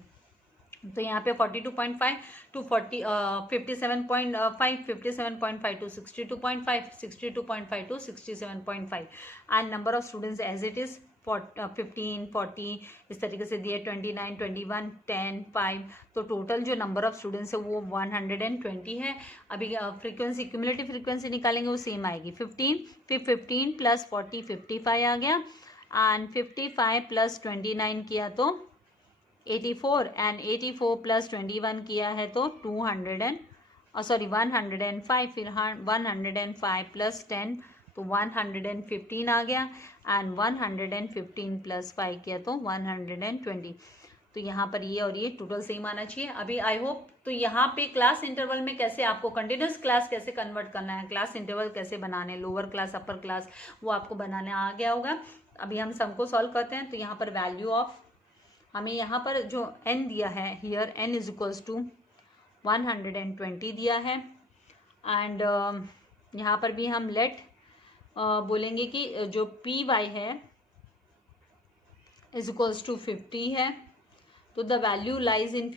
तो यहाँ पे 42.5 to 57.5, 57.5 to 62.5, 62.5 to 67.5 and number of students as it is 15, 40 इस तरीके से दिए, 29, 21, 10, 5। तो टोटल जो नंबर ऑफ स्टूडेंट्स है वो 120 है। अभी फ्रीक्वेंसी, क्यूमुलेटिव फ्रीक्वेंसी निकालेंगे, वो सेम आएगी 15, फिर 15 प्लस 40 55 आ गया, एंड 55 प्लस 29 किया तो 84, एंड 84 प्लस 21 किया है तो 105, फिर 105 प्लस 10 तो 115 आ गया, एंड 115 प्लस 5 किया तो 120। तो यहाँ पर ये और ये टोटल सेम आना चाहिए। अभी आई होप तो यहाँ पे क्लास इंटरवल में कैसे आपको कंटिन्यूस क्लास कैसे कन्वर्ट करना है, क्लास इंटरवल कैसे बनाने, लोअर क्लास अपर क्लास, वो आपको बनाने आ गया होगा। अभी हम सम को सॉल्व करते हैं। तो यहाँ पर वैल्यू ऑफ, हमें यहाँ पर जो n दिया है, here n is equals to 120 दिया है, एंड यहाँ पर भी हम लेट बोलेंगे कि जो पी वाई है इज इक्वल्स टू 50 है। तो the value lies in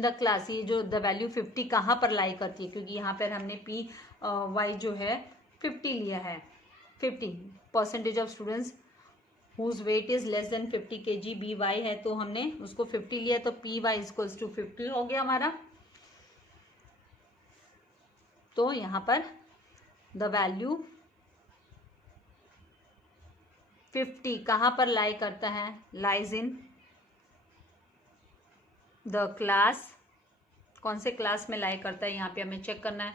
the class, ये जो द वैल्यू 50 कहाँ पर लाई करती है, क्योंकि यहाँ पर हमने पी वाई जो है 50 लिया है। 50% of students whose weight is less than 50 kg by है, तो हमने उसको 50 लिया, तो पी वाई इक्वल्स टू 50 हो गया हमारा। तो यहाँ पर द वैल्यू 50 कहाँ पर लाई करता है, लाइज इन द क्लास, कौन से क्लास में लाई करता है यहाँ पे हमें चेक करना है।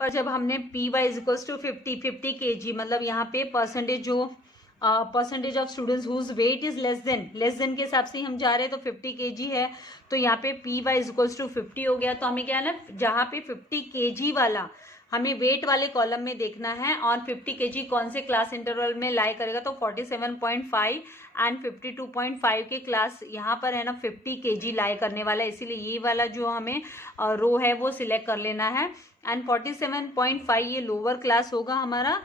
पर जब हमने P Y equals to 50 kg, मतलब यहाँ पे परसेंटेज जो percentage of students whose weight is less than के हिसाब से हम जा रहे हैं, तो 50 kg है, तो यहाँ पे पी वाई इक्वल्स टू 50 हो गया। तो हमें क्या है ना, जहाँ पे 50 kg वाला हमें वेट वाले कॉलम में देखना है, और 50 kg कौन से क्लास इंटरवल में लाई करेगा, तो 47.5 एंड 52.5 के क्लास यहाँ पर है ना 50 kg लाई करने वाला है, इसीलिए ये वाला जो हमें रो है वो सिलेक्ट कर लेना है। एंड 47.5 ये लोअर क्लास होगा हमारा।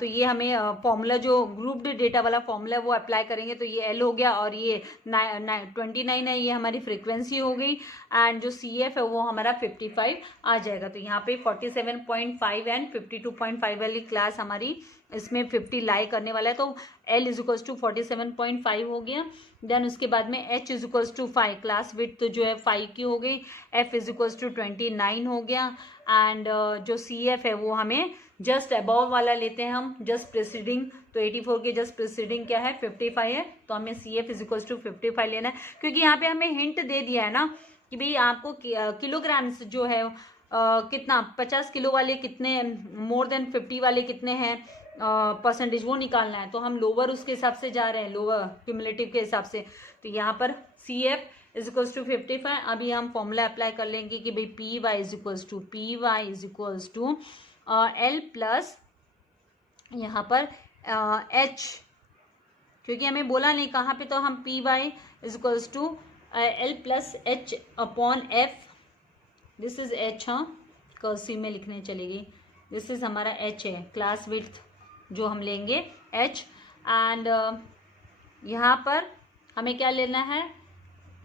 तो ये हमें फॉर्मूला जो ग्रुप्ड डेटा वाला फॉर्मूला है वो अप्लाई करेंगे, तो ये एल हो गया, और ये 29 है, ये हमारी फ्रीक्वेंसी हो गई, एंड जो सी एफ है वो हमारा 55 आ जाएगा। तो यहाँ पे 47.5 एंड 52.5 वाली क्लास हमारी इसमें 50 लाई करने वाला है, तो L इज इक्वल्स टू 47.5 हो गया। देन उसके बाद में H is equals to 5, class width तो जो है 5 की हो गई। F इज इक्वल्स टू 29 हो गया, एंड जो CF है वो हमें जस्ट अबव वाला लेते हैं हम, जस्ट प्रिसीडिंग, तो 84 के जस्ट प्रिसीडिंग क्या है 55 है, तो हमें CF इज इक्वल्स टू 55 लेना है, क्योंकि यहाँ पे हमें हिंट दे दिया है ना कि भाई आपको किलोग्राम्स जो है कितना 50 किलो वाले कितने, मोर देन 50 वाले कितने हैं परसेंटेज, वो निकालना है। तो हम लोअर उसके हिसाब से जा रहे हैं, लोअर क्यूमुलेटिव के हिसाब से। तो यहाँ पर CF इज इक्वल्स टू 55। अभी हम फॉर्मूला अप्लाई कर लेंगे कि भाई P Y is equals to L plus यहाँ पर H, क्योंकि हमें बोला नहीं कहाँ पे, तो हम P Y is equals to L plus H upon F। This is H, हाँ कर्सिव में लिखने चलेगी, दिस इज हमारा H है, क्लास विड्थ जो हम लेंगे H, एंड यहाँ पर हमें क्या लेना है,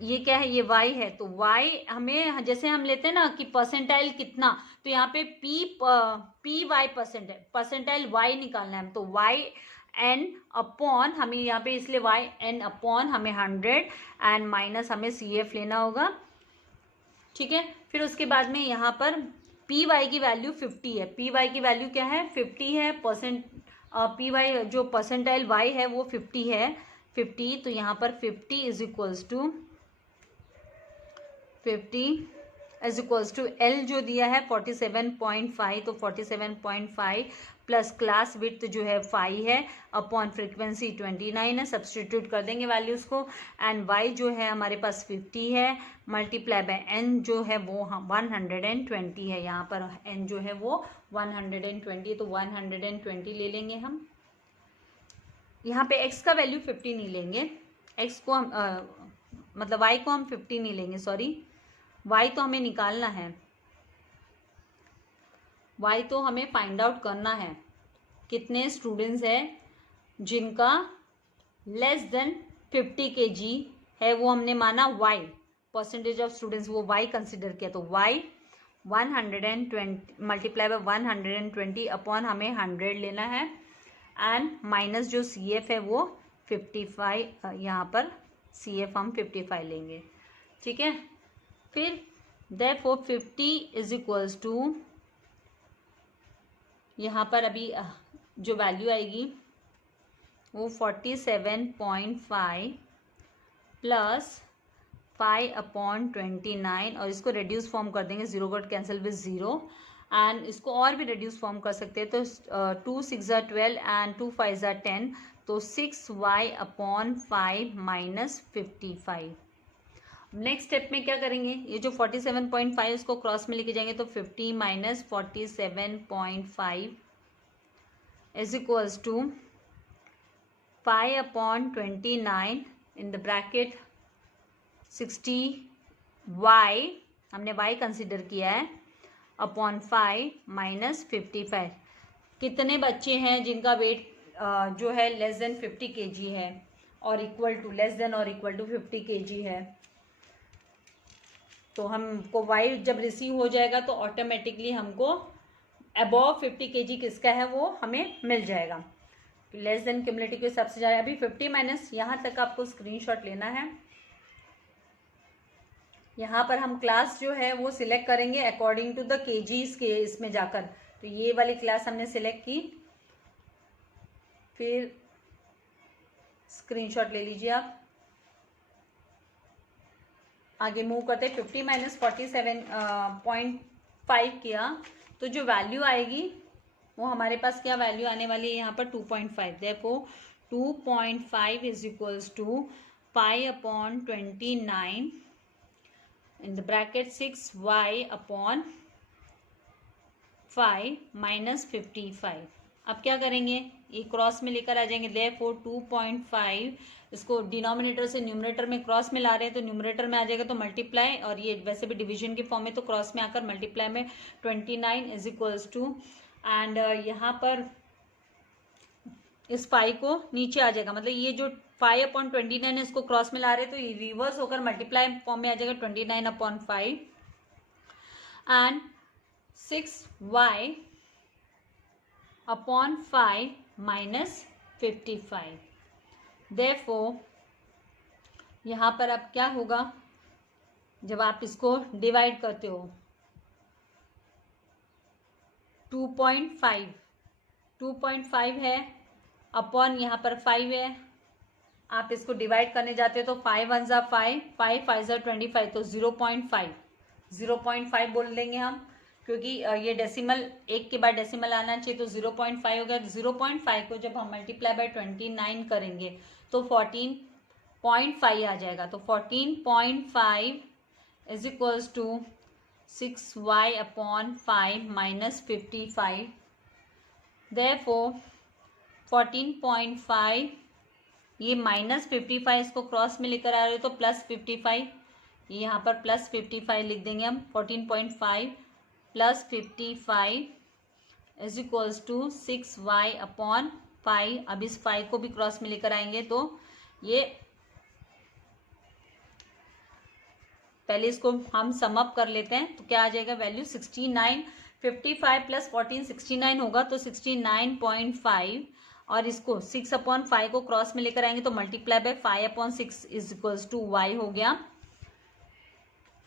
ये क्या है, ये y है, तो y हमें जैसे हम लेते हैं ना कि परसेंटाइल कितना, तो यहाँ पे पी वाई परसेंटाइल y निकालना है, तो y n अपॉन, हमें यहाँ पे इसलिए y n अपॉन हमें 100 एंड माइनस हमें CF लेना होगा, ठीक है। फिर उसके बाद में यहाँ पर पी वाई की वैल्यू 50 है, पी वाई की वैल्यू क्या है 50 है, पी वाई जो परसेंटाइल y है वो 50 है, 50, तो यहाँ पर 50 is equals to 50 is equals to L जो दिया है 47.5, तो 47.5 प्लस क्लास विड्थ जो है 5 है अपॉन फ्रीक्वेंसी 29 है, सब्सटीट्यूट कर देंगे वैल्यूज़ को, एंड y जो है हमारे पास 50 है मल्टीप्लाई बाय n जो है वो 120 है, यहाँ पर n जो है वो 120, तो 120 ले लेंगे हम। यहाँ पे x का वैल्यू 50 नहीं लेंगे, x को हम मतलब y को हम 50 नहीं लेंगे, सॉरी y तो हमें निकालना है, y तो हमें फाइंड आउट करना है कितने स्टूडेंट्स हैं जिनका लेस देन 50 kg है वो हमने माना y, परसेंटेज ऑफ स्टूडेंट्स वो y कंसिडर किया, तो y 120 मल्टीप्लाई बाय 120 अपॉन हमें 100 लेना है, एंड माइनस जो CF है वो 55, यहाँ पर CF हम 55 लेंगे, ठीक है। फिर therefore 50 इज इक्वल्स टू, यहाँ पर अभी जो वैल्यू आएगी वो 47.5 प्लस 5/29, और इसको रेड्यूस फॉर्म कर देंगे, 0 गॉट कैंसिल विद 0, एंड इसको और भी रेड्यूस फॉर्म कर सकते हैं, तो 2 6 12 एंड 2 5 10, तो 6y/5 माइनस 55। नेक्स्ट स्टेप में क्या करेंगे, ये जो 47.5 इसको क्रॉस में लेके जाएंगे, तो 50 minus 47.5 is equals to 5/29 in the bracket 60y, हमने y कंसिडर किया है, अपॉन 5 माइनस 55। कितने बच्चे हैं जिनका वेट जो है लेस देन 50 kg है और इक्वल टू लेस देन और इक्वल टू 50 kg है, तो हमको y जब रिसीव हो जाएगा तो ऑटोमेटिकली हमको अबव 50 kg किसका है वो हमें मिल जाएगा। लेस देन क्यूमुलेटिव के सबसे ज़्यादा, अभी 50 माइनस यहाँ तक आपको स्क्रीनशॉट लेना है। यहाँ पर हम क्लास जो है वो सिलेक्ट करेंगे अकॉर्डिंग टू द केजीज के इसमें जाकर, तो ये वाली क्लास हमने सिलेक्ट की, फिर स्क्रीनशॉट ले लीजिए आप। आगे मूव करते हैं, 50 माइनस 47.5 किया, तो जो वैल्यू आएगी वो हमारे पास क्या वैल्यू आने वाली है यहाँ पर 2.5, therefore 2.5 is equals to 5/29 in the bracket 6y/5 minus 55। अब क्या करेंगे, ये क्रॉस में लेकर आ जाएंगे, देयरफॉर 2.5 इसको डिनोमिनेटर से न्यूमरेटर में क्रॉस में ला रहे हैं, तो न्यूमरेटर में आ जाएगा तो मल्टीप्लाई, और ये वैसे भी डिवीजन के फॉर्म में तो क्रॉस में आकर मल्टीप्लाई में 29 इज इक्वल्स टू, एंड यहाँ पर इस 5 को नीचे आ जाएगा, मतलब ये जो 5/29 इसको क्रॉस में ला रहे हैं, तो ये रिवर्स होकर मल्टीप्लाई फॉर्म में आ जाएगा 29/5 एंड 6y/5 माइनस 55। देयरफॉर यहाँ पर अब क्या होगा, जब आप इसको डिवाइड करते हो 2.5 है अपॉन यहाँ पर 5 है, आप इसको डिवाइड करने जाते हो तो 5 1 जा 5, 5 5 जा 25, तो 0.5 बोल देंगे हम, क्योंकि ये डेसिमल एक के बाद डेसिमल आना चाहिए, तो 0.5 हो गया। 0.5 को जब हम मल्टीप्लाई बाय 29 करेंगे तो 14.5 आ जाएगा, तो 14.5 is equals to 6y/5 minus 55। Therefore 14.5 ये माइनस 55 इसको क्रॉस में लेकर आ रहे हो तो प्लस 55, यहाँ पर प्लस 55 लिख देंगे हम। 14.5 plus 55 is equals to 6y/5। अब इस 5 को भी क्रॉस में लेकर आएंगे तो ये पहले इसको हम सम अप कर लेते हैं, तो क्या आ जाएगा वैल्यू 69। 55 प्लस 14 69 होगा, तो 69.5, और इसको 6/5 को क्रॉस में लेकर आएंगे तो multiply by 5/6 is equals to y हो गया,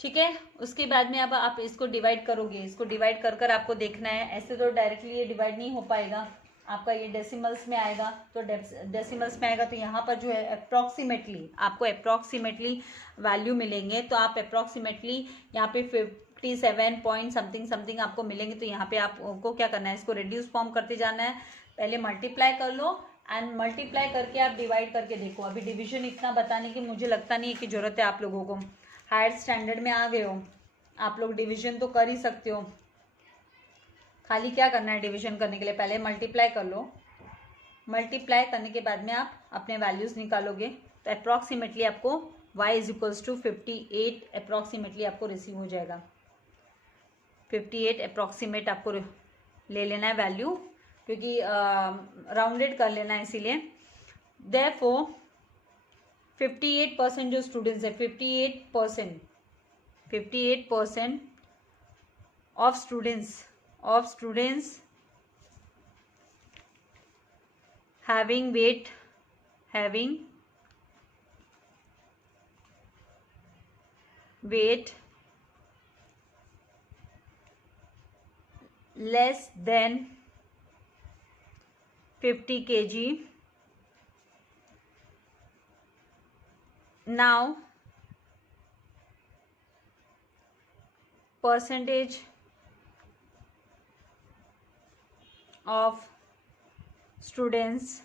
ठीक है। उसके बाद में अब आप इसको डिवाइड करोगे, इसको डिवाइड कर कर आपको देखना है, ऐसे तो डायरेक्टली ये डिवाइड नहीं हो पाएगा आपका, ये डेसिमल्स में आएगा, तो डेसिमल्स में आएगा तो यहाँ पर जो है अप्रॉक्सीमेटली आपको अप्रॉक्सीमेटली वैल्यू मिलेंगे, तो आप अप्रॉक्सीमेटली यहाँ पे 57 पॉइंट समथिंग आपको मिलेंगे, तो यहाँ पे आपको क्या करना है, इसको रिड्यूस फॉर्म करते जाना है, पहले मल्टीप्लाई कर लो एंड मल्टीप्लाई करके आप डिवाइड करके देखो। अभी डिवीजन इतना बताने की मुझे लगता नहीं है कि जरूरत है, आप लोगों को हायर स्टैंडर्ड में आ गए हो, आप लोग डिवीजन तो कर ही सकते हो। खाली क्या करना है डिवीजन करने के लिए, पहले मल्टीप्लाई कर लो, मल्टीप्लाई करने के बाद में आप अपने वैल्यूज़ निकालोगे, तो अप्रॉक्सीमेटली आपको y is equals to 58 approximately आपको रिसीव हो जाएगा। 58 अप्रॉक्सीमेट आपको ले लेना है वैल्यू, क्योंकि राउंडेड कर लेना है इसीलिए। देयरफॉर 58% जो स्टूडेंट्स है, 58% of students having weight less than 50 kg. Now percentage of students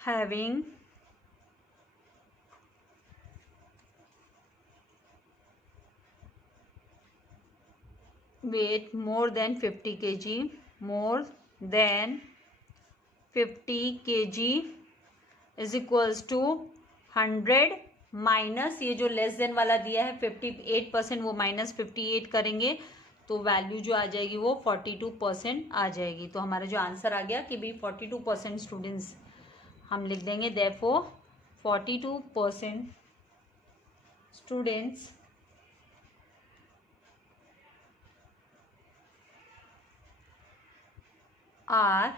having weight more than 50 kg, more than 50 kg is equals to 100 minus ये जो लेस देन वाला दिया है 58%, वो माइनस 58 करेंगे तो वैल्यू जो आ जाएगी वो 42% आ जाएगी। तो हमारा जो आंसर आ गया कि भाई 42% स्टूडेंट्स हम लिख देंगे, therefore 42% students are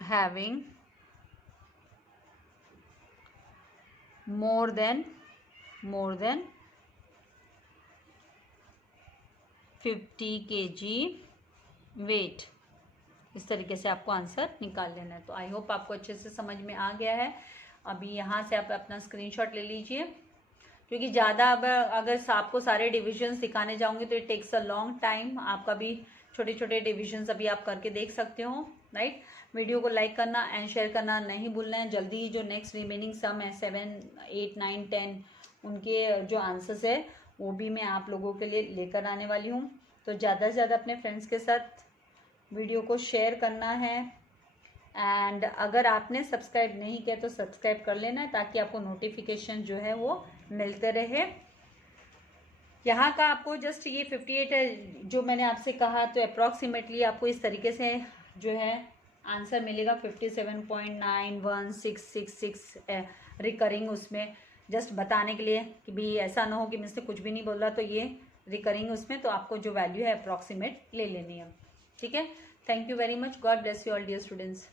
having more than 50 kg weight. इस तरीके से आपको आंसर निकाल लेना है। तो आई होप आपको अच्छे से समझ में आ गया है। अभी यहाँ से आप अपना स्क्रीनशॉट ले लीजिए, क्योंकि ज़्यादा अगर आपको सारे डिविजन्स दिखाने जाऊंगी तो it takes a long time. आपका भी छोटे छोटे डिविजन्स अभी आप करके देख सकते हो, राइट। वीडियो को लाइक करना एंड शेयर करना नहीं भूलना है। जल्दी ही जो नेक्स्ट रिमेनिंग सम है 7, 8, 9, 10 उनके जो आंसर्स है वो भी मैं आप लोगों के लिए लेकर आने वाली हूँ। तो ज़्यादा से ज़्यादा अपने फ्रेंड्स के साथ वीडियो को शेयर करना है। एंड अगर आपने सब्सक्राइब नहीं किया तो सब्सक्राइब कर लेना है, ताकि आपको नोटिफिकेशन जो है वो मिलते रहे। यहाँ का आपको जस्ट ये 58 है जो मैंने आपसे कहा, तो अप्रॉक्सीमेटली आपको इस तरीके से जो है आंसर मिलेगा 57.9166 रिकरिंग। उसमें जस्ट बताने के लिए कि भाई ऐसा ना हो कि मुझसे कुछ भी नहीं बोल रहा, तो ये रिकरिंग उसमें तो आपको जो वैल्यू है अप्रॉक्सीमेट ले लेनी है, ठीक है। Thank you very much. God bless you all dear students.